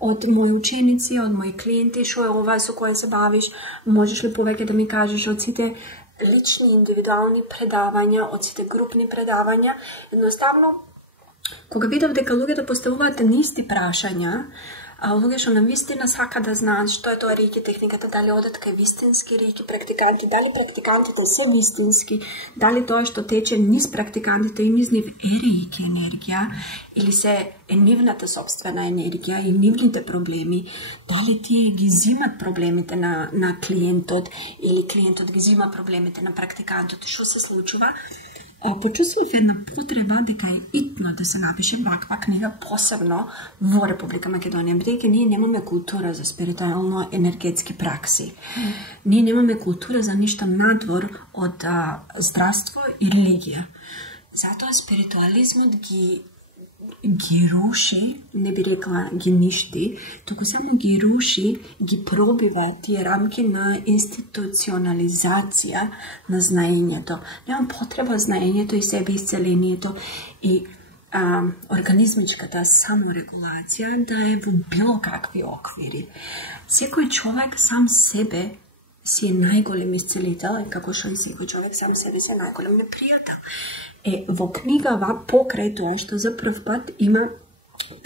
од мои ученици, од мои клиенти, што е ова со кое се бавиш, можеш ли повеќе да ми кажеш од сите лични, индивидуални предавања, од сите групни предавања. Едноставно, кога видов дека луѓето поставуваат нисти прашања, луѓе што на вистина сака да знаат што е тоа рейки техниката, дали одат кај вистински рейки практиканти, дали практикантите се вистински, дали тоа што тече низ практикантите и низ нив е рейки енергија, или се е нивната собствена енергија и нивните проблеми, дали тие ги зимат проблемите на клиентот или клиентот ги зима проблемите на практикантот, што се случува. Почувствував една потреба дека е итно да се напише ваква книга, посебно во Република Македонија, бидејќи ние немаме култура за спиритуално-енергетски пракси. Ние немаме култура за ништо надвор од здравство и религија. Затоа спиритуализмот ги ги rуши, не би рекла ги ништи, туку само ги руши, ги пробива тие рамки на институционализација на знаењето. Немам потреба знаењето и себе исцелението и организмичката саморегулација да е во било какви оквири. Секој човек сам себе си е најголем исцелител, како што и секој човек сам себе си е најголем непријател. Во книгава покрај тоа што за прв пат има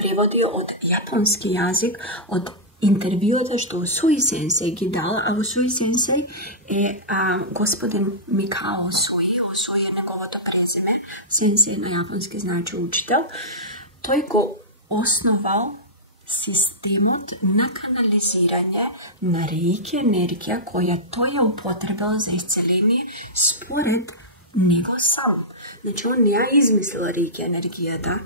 преводи од јапонски јазик, од интервјуата што Усуи сенсеј ги дала, а Усуи сенсеј е господин Микао Усуи. Усуи е неговото презиме. Сенсеј на јапонски значи учител. Тој го основал системот на канализирање на реики енергија која тој ја употребил за исцеление според него сам. Значи, он не ја измислил реики енергијата.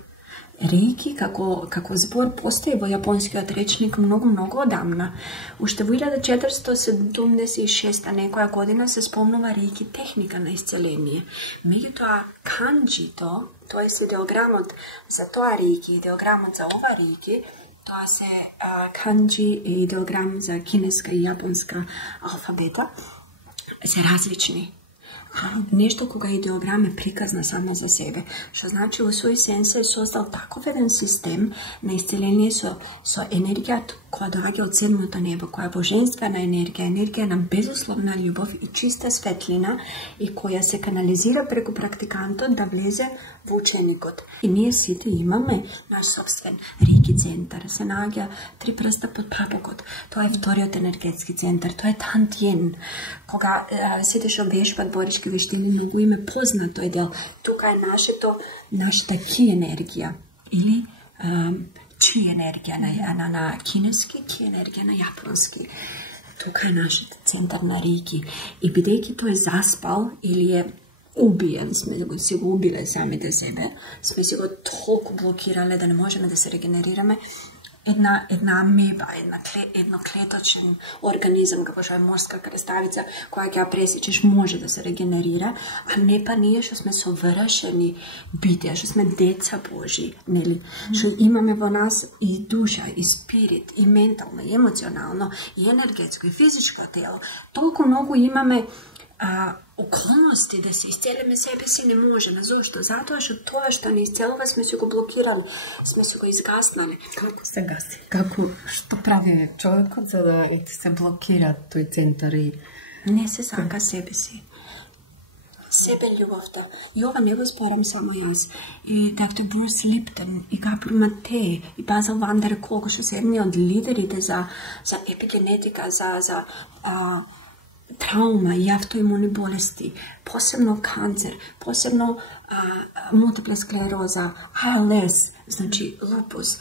Реики како збор постои во јапонскиот речник многу одамна. Уште во 1476 некоја година се спомнува реики техника на исцеление. Меѓутоа, канџито, тоа е идеограмот за тоа реики, идеограмот за ова реики, тоа се канџи и идеограм за кинеска и јапонска алфабета, се различни. Нешто кога идеограм е приказна само за себе, што значи Усуи сенсеј создал таков еден систем на исцеление со енергија која доаѓа од седмото небо, која е божествена енергија на безусловна љубов и чиста светлина и која се канализира преку практикантот да влезе во ученикот. И ние сите имаме наш собствен реики центар. Се наоѓа 3 прста под папукот. Тоа е вториот енергетски центар, тоа е Тантиен. Кога сите што вешбат борички вештини, многу им е познат тој дел. Тука е нашата ки енергија или чи енергија на кинески, ки енергија на јапонски. Тука е нашиот центар на реики. И бидејќи тој заспал или е убиен, сме си го убиле самите себе, сме си го толку блокирале да не можеме да се регенерираме, една амеба, едноклеточен организам, како што е морска креставица, која ќе ја пресечеш може да се регенерира, а не па ние што сме совршени битија, што сме деца Божи, нели? Што имаме во нас и душа, и спирит, и ментално, и емоционално, и енергетско, и физичко тело. Толку многу имаме околности да се исцелиме себе си не можеме. Зошто? Затоа што тоа што не исцелува сме си го блокирали, сме си го изгаснали. Како се гаси? Што прави човекот за да се блокира тој центар и не се сака себе си? Себе љубовта. И ова не го спорам само јас. И доктор Брус Липтон, и Габриел Матеј, и Базел Ван дер Колк, што се едни од лидерите за епигенетика, за траума и автоимуни болести, посебно канцер, посебно мултипла склероза, ALS, значи лупус,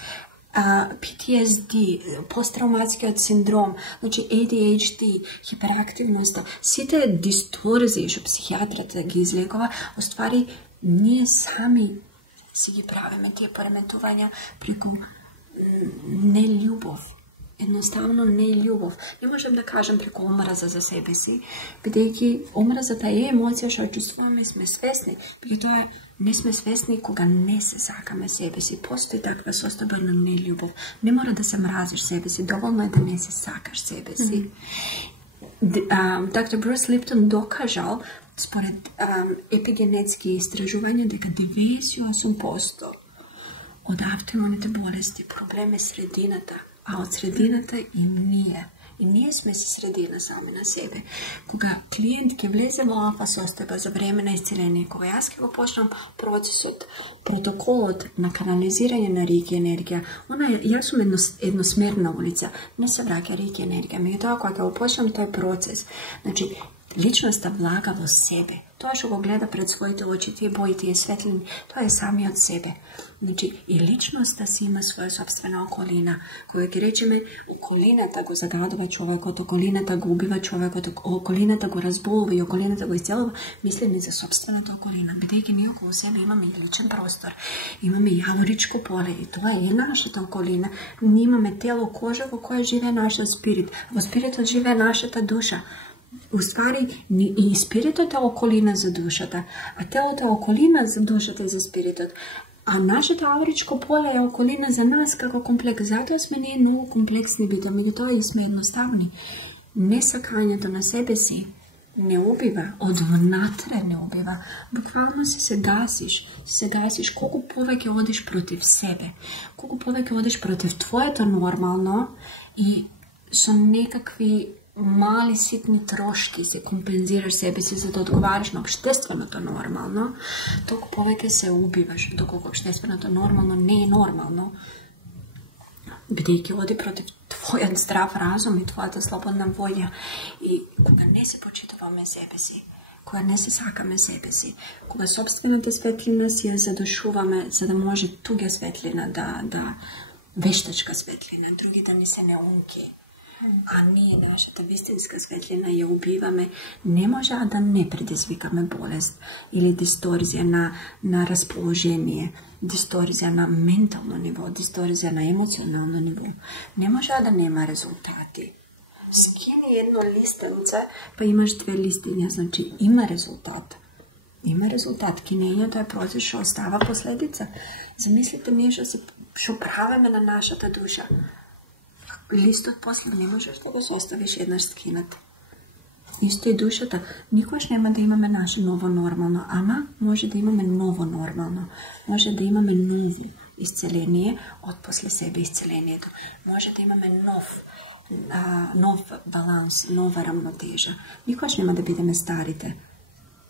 PTSD, посттравматскиот синдром, значи ADHD, хиперактивноста, сите дисторзии што психијатрата ги излекува, оствари ние сами си ги правиме тие пореметувања преку нељубов. Едноставно не е љубов. Не можем да кажем преку омраза за себе си, бидејќи омразата е емоција што чувствуваме и сме свесни. Тоа не сме свесни кога не се сакаме себе си. Постои таква состојбена нељубов. Не мора да се мразиш себе си, доволно е да не се сакаш себе си. Доктор Брус Липтон докажал, според епигенетски истражувања, дека 98% од автоимуните болести проблем е средината, а од средината и ние. И ние сме си средина сами на себе. Кога клиент ќе влезе во алфа состојба за време на исцеление, кога јас ќе го почнам процесот, протоколот на канализирање на реики енергија, јас сум едносмерна улица, не се враќа реики енергија. Меѓутоа, кога ќе го почнам тој процес, значи, личноста влага во себе. Тоа што го гледа пред своите очи, тие бои, тие светлини, тоа е самиот себе. Значи, и личноста си има своја собствена околина. Кога ќе речеме, околината го загадува човекот, околината го убива човекот, околината го разболува и околината го исцелува, мислиме за собствената околина. Бидејќи ние околу себе имаме и личен простор, имаме јаворичко поле, и тоа е нашата околина. Ние имаме тело, кожа во која живее нашиот спирит. Во спиритот живее нашата душа. Уствари, и спиритот е околина за душата, а телото е околина за душата и за спиритот. A нашето ауричко поле е околина за нас како комплекс. Затоа сме ние многу комплексни бита, меѓутоа и сме едноставни. Несакањето на себе си не убива, од внатре не убива. Буквално се гасиш, колку повеќе одиш против себе, колку повеќе одиш против твоето нормално и со некакви мали ситни трошки се компензираш себе си за да одговараш на општественото нормално, толку повеќе се убиваш, доколку општественото нормално не е нормално, бидејќи оди против твојот здрав разум и твојата слободна волја. И кога не се почитуваме себе си, кога не се сакаме себе си, кога собствената светлина си ја задушуваме, за да може туѓа светлина да вештачка светлина, други да ни се не унки, а ние нашата вистинска светлина ја убиваме, не може да не предизвикаме болест или дисторзија на расположение, дисторзија на ментално ниво, дисторзија на емоционално ниво. Не може да нема резултати. Скини едно листенце, па имаш 2 листења, значи има резултат. Има резултат. Кинењето е процес што остава последица. Замислите ние што правиме на нашата душа. Листот после не можеш да го составиш еднаш скинат. Исто и душата. Никош нема да имаме наше ново нормално, ама може да имаме ново нормално. Може да имаме ново исцеление од после себе исцелението. Може да имаме нов баланс, нова рамнотежа. Никош нема да бидеме старите.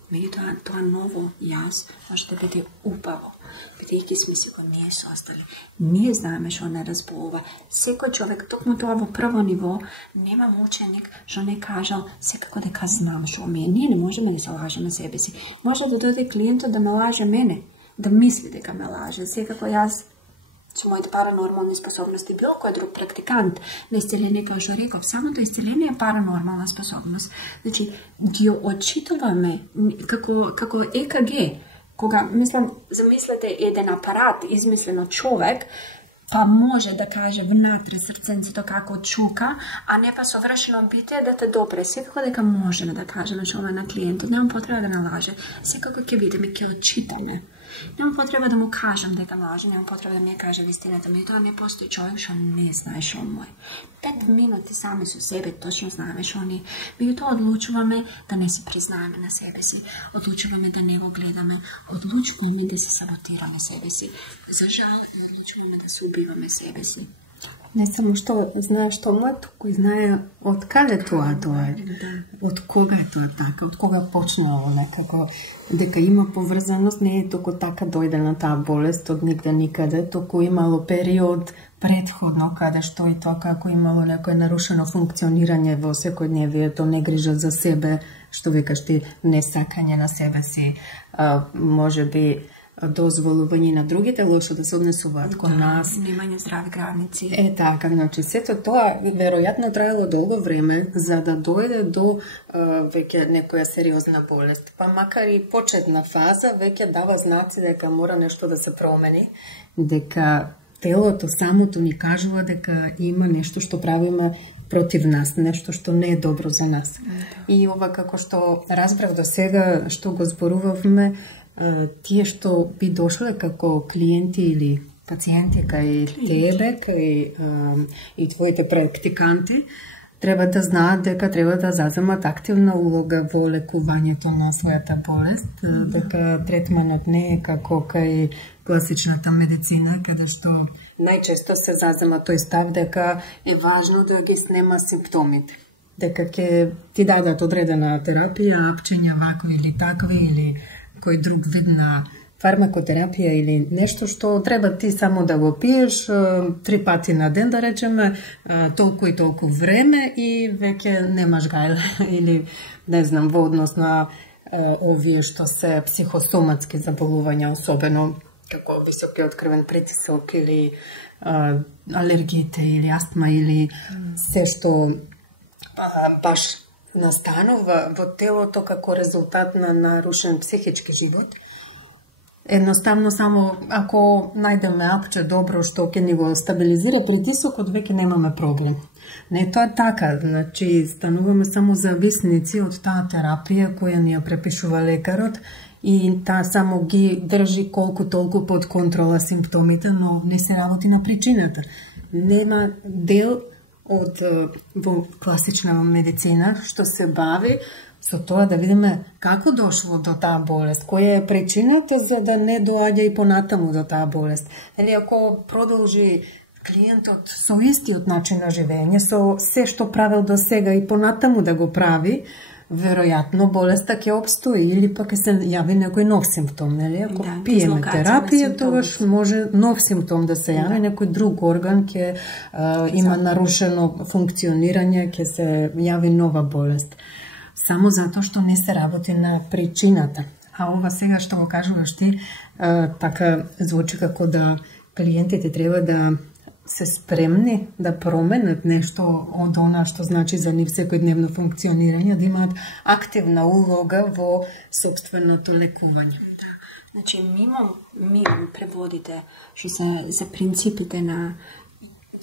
Меѓутоа, тоа ново јас може да биде убаво, бидејќи сме си го ние состали. Ние знаеме што не разболува. Секој човек, токму тоа во прво ниво, немам ученик што не кажал секако дека знам што ми е. Ние не можеме да се лажеме себе си. Може да дојде клиентот да ме лаже мене, да мисли дека ме лаже. Секако јас со моите паранормални способности, било кој друг практикант на исцеление, како што реков, самото исцеление е паранормална способност. Значи, ги отчитуваме како ЕКГ. Кога, замислете еден апарат, измислен од човек, па може да каже внатре срценцето како чука, а не па совршено битие да те допре. Секако дека можеме да кажеме што на клиентот, нема потреба да налаже. Секако ќе видиме, ќе отчитаме. Нема потреба да му кажам дека лаже, нема потреба да ми ја каже вистината, меѓутоа не постои човек што не знае што му е. 5 минути сами со себе точно знаеме што ни. Меѓутоа одлучуваме да не се признаеме на себе си, одлучуваме да не го гледаме, одлучуваме да се саботираме себе си. За жал, одлучуваме да се убиваме себе си. Не само што знае што му е, туку и знае од каде тоа е. Од кога е тоа така, од кога почнало некако, дека има поврзаност, не е току така дојдена таа болест од нигде никаде, току имало период предходно каде што и тоа како имало некое нарушено функционирање во секојдневието, не грижа за себе, што викаш ти, несакање на себе си, може би дозволување на другите лошо да се однесуваат кон нас. Немање здрави граници. Така, значи сето тоа веројатно траело долго време за да дојде до веќе некоја сериозна болест. Па макар и почетна фаза веќе дава знаци дека мора нешто да се промени, дека телото самото ни кажува дека има нешто што правиме против нас, нешто што не е добро за нас. И ова како што разбрав до сега, што го зборувавме, тие што би дошле како клиенти или пациенти кај тебе, и твоите практиканти, треба да знаат дека треба да заземат активна улога во лекувањето на својата болест, дека третманот не е како кај класичната медицина, каде што најчесто се зазема тој став дека е важно да ги снема симптомите. Дека ќе ти дадат одредена терапија, апчења вакви или такви, или кој друг вид на фармакотерапија или нешто што треба ти само да го пиеш 3 пати на ден, да речеме, толку и толку време и веќе немаш гајле или не знам, во однос на овие што се психосоматски заболувања, особено како високиот крвен притисок или алергите или астма или се што баш настанува во телото како резултат на нарушен психички живот. Едноставно само ако најдеме апче добро што ќе ни го стабилизира притисокот, веќе немаме проблем. Не тоа е така, значи стануваме само зависници од таа терапија која ни ја препишува лекарот и та само ги држи колку толку под контрола симптомите, но не се работи на причината. Нема дел од во класична медицина што се бави со тоа да видиме како дошло до таа болест, која е причината за да не доаѓа и понатаму до таа болест. Или ако продолжи клиентот со истиот начин на живење, со се што правил до сега и понатаму да го прави, веројатно болеста ќе обстои или пак ќе се јави некој нов симптом, нели? Ако пиеме терапија, тогаш може нов симптом да се јави, некој друг орган ќе има нарушено функционирање, ќе се јави нова болест. Само затоа што не се работи на причината. А ова сега што го кажуваш ти, така звучи како да клиентите треба да се спремни да променат нешто од она што значи за нив секојдневно функционирање, да имаат активна улога во собственото лекување. Значи, мимо преводите што се за принципите на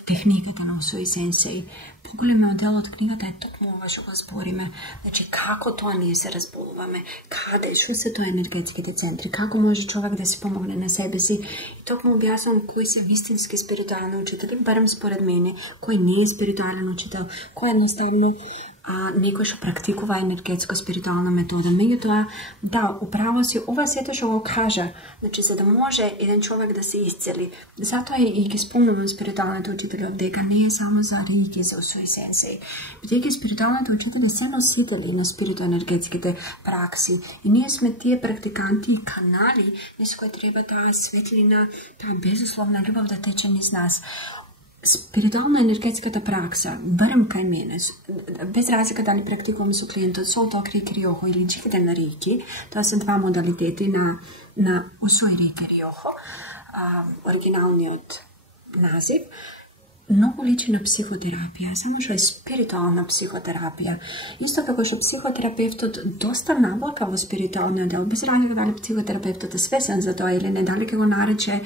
техниката на Усуи сенсеј, поголемиот дел од книгата е токму ова што го збориме. Значи, како тоа ние се разболуваме, каде, што се тоа енергетските центри, како може човек да се помогне на себе си. И токму објаснам кои се вистински спиритуални учители, барем според мене, кој не е спиритуален учител, кој едноставно некој што практикува енергетско-спиритуална метода. Меѓутоа, да, управо си, ова сето што го кажа, значи, за да може еден човек да се исцели. Затоа и ги спомнувам спиритуалните учители дека не е само за рейки, за Усуи сенсеј. Бидејќи спиритуалните учители се носители на спиритуенергетските пракси. И ние сме тие практиканти и канали, низ кои треба таа светлина, таа безусловна љубов да тече низ нас. Спиритуално-енергетската пракса, барем кај мене, без разлика дали практикувам со клиентот Солто Рейки Риохо или Джиките на Рейки, тоа се два модалитети на Усуи Рейки Риохо, оригиналниот назив, многу личи на психотерапија, само што е спиритуална психотерапија. Исто како што психотерапевтот доста навлака во спиритуалниот дел, без разлика дали психотерапевтот е свесен за тоа или не, дали ќе го нарече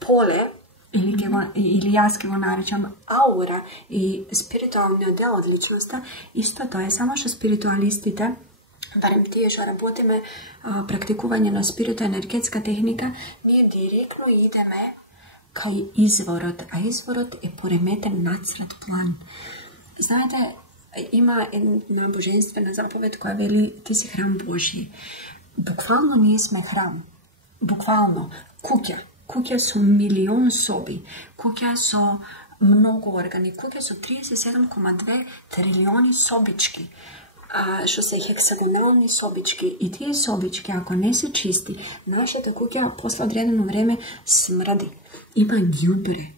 поле, или јас ќе го наречам аура и спиритуалниот дел од личноста, исто тоа е само што спиритуалистите, барем тие што работиме практикување на спиритуенергетска техника, ние директно идеме кај изворот, а изворот е пореметен нацрат план. Знаете, има една божествена заповед која вели ти си храм Божји. Буквално ние сме храм. Буквално куќа со милион соби, куќа со многу органи, куќа со 37,2 трилиони собички, што се хексагонални собички. И тие собички, ако не се чисти, нашата куќа после одредено време смрди. Има ѓубре.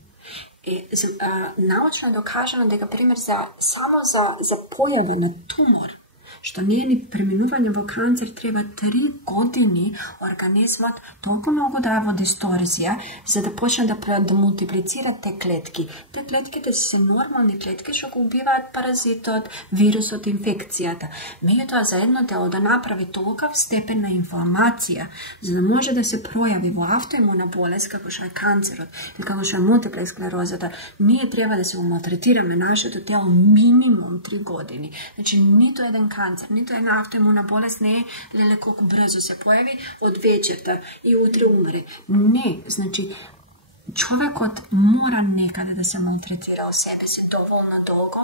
Научно е докажано дека, пример, само за појава на тумор, што не е ни преминување во канцер, треба 3 години организмот толку многу да во дисторзија, за да почне да мултиплицират те клетки. Те клетките се нормални клетки што го убиваат паразитот, вирусот, инфекцијата. Меѓутоа, за едно тело да направи толкав степен на инфламација, за да може да се пројави во автоимуна болест, како што е канцерот, или како што е мултипла склерозата, ние треба да се малтретираме нашето тело минимум 3 години. Значи, нито еден канцер, нито една автоимуна болест не е леле колку брзо се појави од вечерта и утре умре. Не, значи човекот мора некаде да се малтретира себе си доволно долго,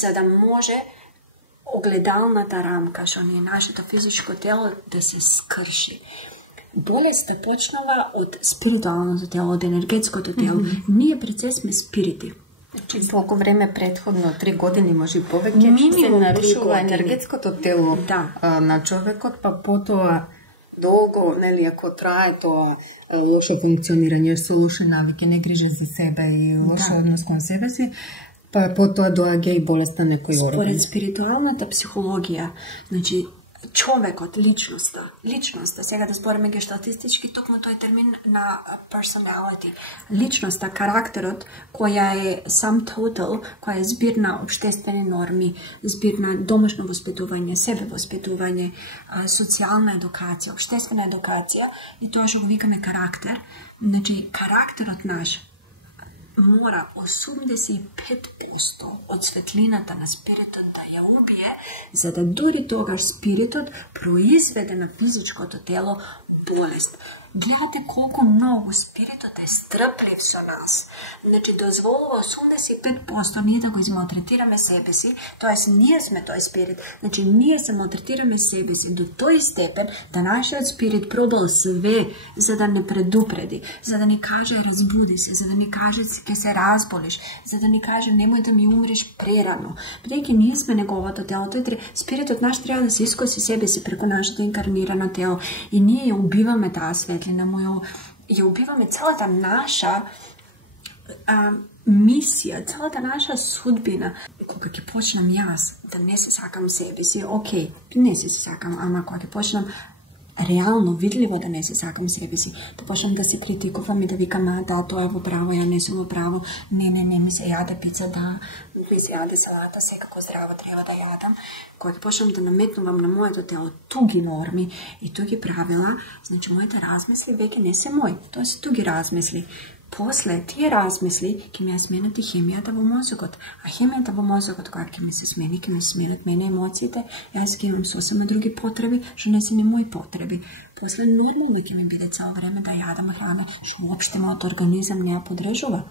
за да може огледалната рамка, што ни е нашето физичко тело, да се скрши. Болеста почнала од спиритуалното тело, од енергетското тело. Ние пред се сме спирити. Значи, толку време предходно, 3 години, може и повеќе, се нарушува енергетското тело на човекот, па потоа долго, нели, ако трае тоа лошо функционирање, со лоши навики, не грижи за себе и лошо однос кон себе си, па потоа доаѓа и болест на некој орган. Според спиритуалната психологија, значи, човекот, личноста, сега да збориме гешталтистички, токму тој термин на personality. Личноста, карактерот, која е sum total, која е збир на општествени норми, збир на домашно воспитување, себе воспитување, социјална едукација, општествена едукација, и тоа што го викаме карактер. Значи, карактерот наш, mora 85% od svetlinato na spiritot da je ubije, za da dori toga spiritot proizvede na fizičko to telo bolest. Gledajte koliko mnogo spiritot je strpljiv sa nas. Znači, dozvolilo 85% nije da go izmaltretirame sebe si, to jest nije sme toj spirit, znači nije se maltretirame sebe si do toj stepen da naš spirit probal sve za da ne predupredi, za da ne kaže razbudi se, za da ne kaže ke se razboliš, za da ne kaže nemoj da mi umreš prerano. Preki nije sme nego ovo to telo, to je spirit od naš treba da se iskosi sebe si preko naše inkarnirano telo i nije je ubiva me ta svetlina moja, je ubiva me cela ta naša misija, cela ta naša sudbina. Kога ke počnem jaz, da ne se sakam sebi si, ok, ne se sakam, ama kога ke počnem realno, vidljivo da ne se sakam sebi si, da počnem da se kritikujem i da vikam, da, to je v pravo, ja nisam v pravo, ne, mi se jade pizza, da, mi se jade salata, sve kako zdravo treba da jadam. Kога počnem da nametnuvam na moje to telo tugi normi i tugi pravila, znači mojete razmisli veke ne se moj, to su tugi razmisli. Posle tije razmisli, ki mi je smeniti hemijata v mozgot. A hemijata v mozgot, koja ki mi se smenit mene emocijite, jaz ki imam sosema drugi potrebi, što ne sam i moj potrebi. Posle normalno ki mi bide celo vreme da jadam hrane, što uopšte moj organizam ne podrežuva.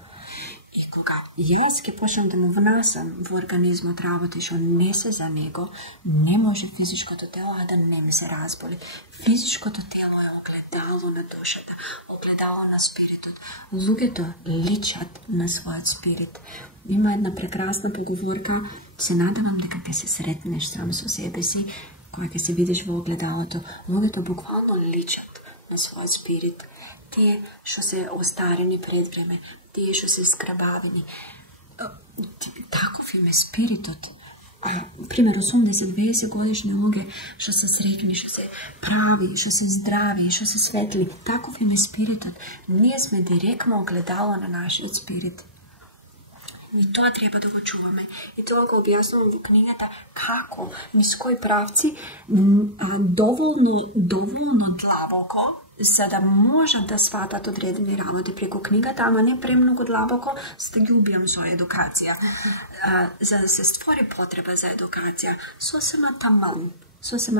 I koga jaz ki počnem da mu vnasam v organizmu travati, što ne se za nego, ne može fizičko to telo, a da ne mi se razboli. Fizičko to telo ogledalo na dušata, ogledalo na spiritot. Lugeto ličat na svoj spirit. Ima jedna prekrasna pogovorka, se nadavam da kada se sretneš sam so sebi si, koja se vidiš v ogledalo to, lugeto bukvalno ličat na svoj spirit. Te što se ostareni pred vreme, te što se skrabavini. Takov ime spiritot. Primjer, 80-20 godišnje uloge, što se srekni, što se pravi, što se zdravi, što se svetli. Takov im je spiritot. Nije sme direktno ogledalo na naš spirit. I to treba da go čuvame. I to ga objasnujem u knjigata kako, iz koji pravci, dovoljno dlaboko, za da može da shvatat odredeni ravoti preko knjigata, ama ne premnogo dlaboko, za da ljubim svoja edukacija. Za da se stvori potreba za edukacija, sosema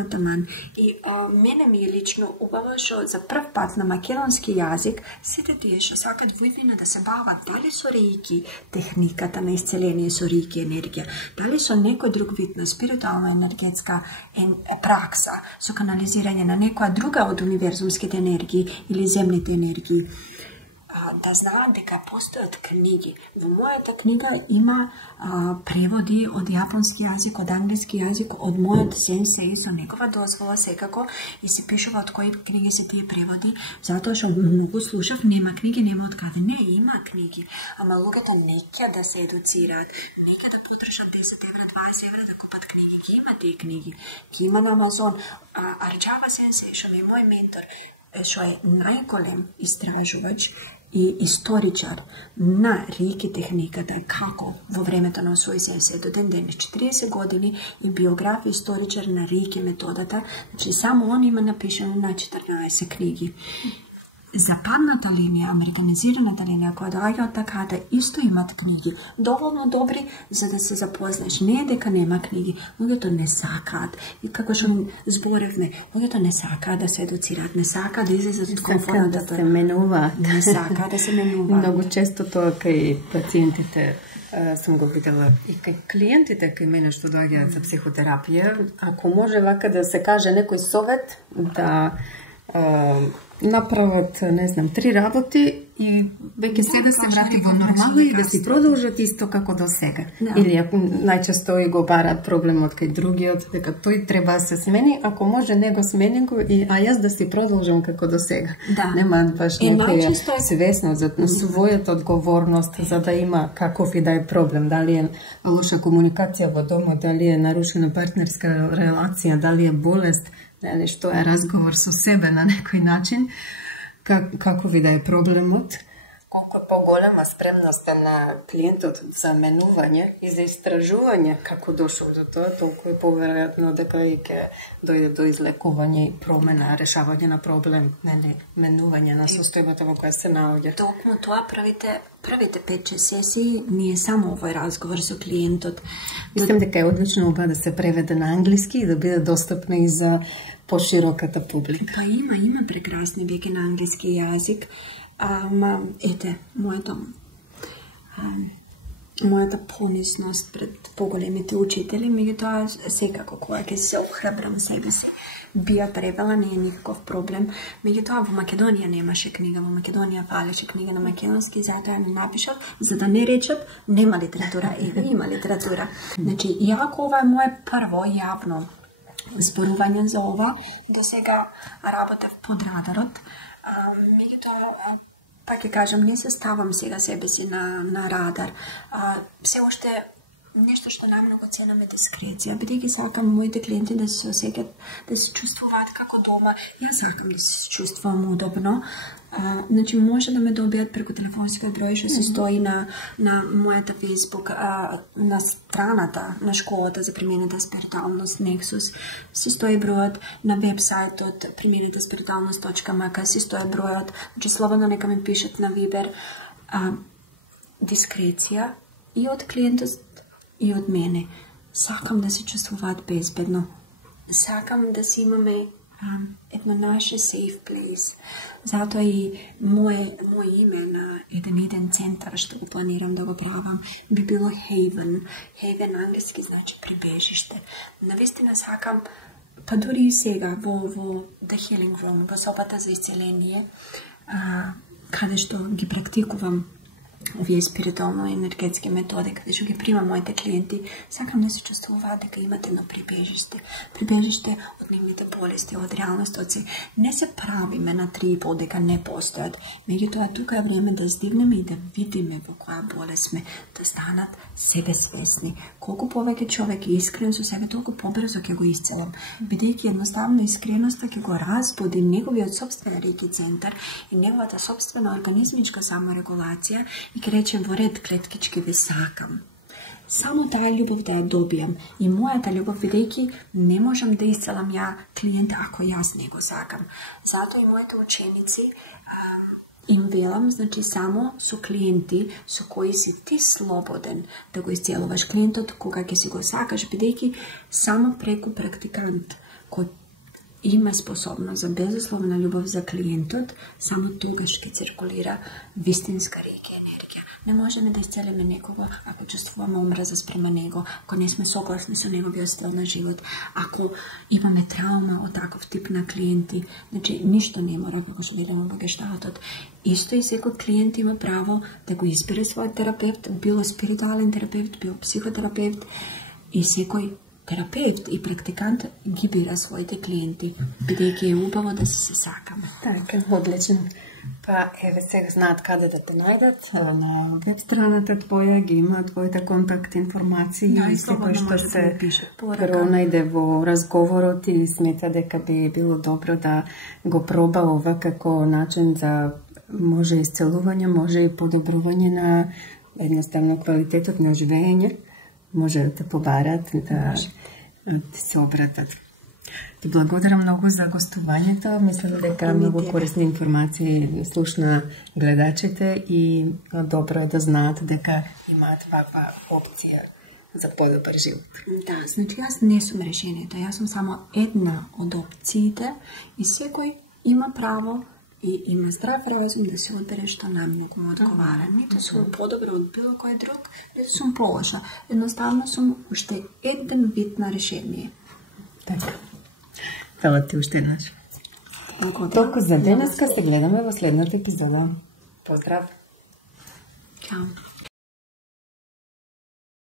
taman. I mene mi je lično ubavašao za prv pat na makedonski jazik, sedeti je što svakad vujvina da se bava da li su reiki tehnikata na isceljenje su reiki energija, da li su neko drug vidna spiritualna energetska praksa, su kanaliziranje na nekoja druga od univerzumske energije ili zemljite energije. Da znam da postoje od knjigi. Moja ta knjiga ima prevodi od japonski jezik, od anglijski jezik, od moja sensei su nekova dozvola sekako i se pišava od koje knjige se tije prevodi, zato što mnogo slušav, nema knjige, nema od kada. Ne, ima knjigi, ama lugata neka da se educirat, neka da potrošat 10 evra, 20 evra da kupat knjigi, ki ima te knjigi, ki ima na Amazon. Arjava sensei, što mi je moj mentor, što je najgolem istražuvač i istoričar na reiki tehnikata kako vo vremето на svoj sensei do den danas 40 godini i biografiju istoričar na reiki metodata, znači samo on ima napišeno na 14 knjigi. Zapadnata linija, amerikanizirana linija koja daje od takada isto imat knjigi, dovoljno dobri za da se zapoznaš. Ne deka nema knjigi, mogu to ne sakad. I kako što zborevne, mogu to ne sakad da se educirat, ne sakad da izlazat od komforta. Da se menuva. Ne sakad da se menuva. Mnogo često to kaj pacijentite sam ga videla i kaj klijentite kaj mene što dođe za psihoterapije, ako može laka da se kaže nekoj sovet da napravit, ne znam, 3 raboti i veke sve da se vrati do normalno i da si produžat isto kako do sega. No. Ili najčesto i go bara problem od kaj drugi, od veka to i treba se smeni, ako može nego smeni go, a jaz da si produžam kako do sega. Da. Nema baš neke svesno za svojet odgovornost, za da ima kakov i da je problem. Da li je loša komunikacija u domu, da li je narušena partnerska relacija, da li je bolest, ali što je razgovor sa sebe na neki način, kako vi da je problem od, koliko поголема спремност на клиентот за менување и за истражување како дошол до тоа, толку е поверојатно дека и ќе дојде до излекување и промена, решавање на проблем, нели, менување на состојбата во која се наоѓа. Токму тоа првите 5 сесии не е само овој разговор со клиентот. Мислам дека е одлично ова да се преведе на англиски и да биде достапна и за пошироката публика. Па има прекрасни веќе на англиски јазик. Ете, мојата понесност пред поголемите учители, меѓутоа секако кога ќе се охрабрам себе си, би превела, не е никаков проблем. Меѓутоа во Македонија немаше книга, во Македонија фалеше книга на македонски, затоа не напишав, за да не речат нема литература, има литература. Значи, иако ова е мое прво јавно зборување за ова, до сега работев под радарот, меѓутоа, пак ќе кажам, не се ставам сега себе си на радар. Се уште нешто што најмногу ценам е дискреција, бидејќи сакам моите клиенти да се осеќат, да се чувствуваат како дома. Јас сакам да се чувствувам удобно. Значи, може да ме добијат преку телефонскиот број што се стои на мојата Facebook, на страната на школата за применета спиритуалност Nexus, се стои бројот на вебсајтот применетаспиритуалност.mk, се стои бројот, значи слободно нека ме пишат на Viber. Дискреција и од клиентот и од мене. Сакам да се чувствуваат безбедно. Сакам да си имаме едно наше safe place. Затоа и моje име на еден центар што го планирам да го правам би било Haven. Haven англиски значи прибежиште. Навистина сакам, па дури и сега во The Healing Room, во собата за исцеление, каде што ги практикувам овие спиритуално-енергетски методи, каде што ги примам моите клиенти, сакам да се чувствуваат дека имате едно прибежиште од нивните болести, од реалноста, не се правиме на 3,5 дека не постојат, меѓутоа тука е време да издигнеме и да видиме во која болест сме, да станат себе свесни. Колку повеќе човек е искрен со себе, толку побрзо ќе го исцелам, бидејќи едноставно искреноста ќе го разбуди неговиот сопствен реiki центар и неговата сопствена организмичка саморегулација и ќе речем во ред клеткички ве сакам. Само таа љубов да ја добијам и мојата љубов, бидејќи не можам да исцелам ја клиент ако јас не го сакам. Затоа и моите ученици им велам, значи само со клиенти со кои си ти слободен да го исцелуваш клиентот кога ќе си го сакаш, бидејќи само преку практикант кој има способност за безусловна љубов за клиентот, само тогаш ќе циркулира вистинска реiki енергија. Не можеме да исцелиме некого ако чувствуваме омраза спрема него, ако не сме согласни со неговиот стил на живот, ако имаме траума од таков тип на клиенти. Значи, ништо не мора, како што видиме во гешталтот. Исто и секој клиент има право да го избере својот терапевт, било спиритуален терапевт, било психотерапевт, и секој терапевт и практикант ги бира своите клиенти, бидејќи е убаво да се сакаме. Така, одлично. Па, еве сега знаат каде да те најдат, на веб страната твоја ги има твоите контакт информации и секој што се пронајде во разговорот и смета дека би било добро да го проба ова како начин за може исцелување, може и подобрување на едноставно квалитетот на живење. Може да те побарат, да се обратат. Ти благодарам многу за гостувањето. Мислам дека многу корисни информации слушна гледачите и добро е да знаат дека имаат ваква опција за подобар живот. Да, значи јас не сум решението, јас сум само една од опциите и секој има право и има здрав разум да се одбере што најмногу му одговара. Ниту сум подобра од било кој друг, ниту сум полоша. Едноставно сум уште еден вид на решение. Така. Фала ти уште еднаш. Толку за денеска, се гледаме во следната епизода. Поздрав! Чао!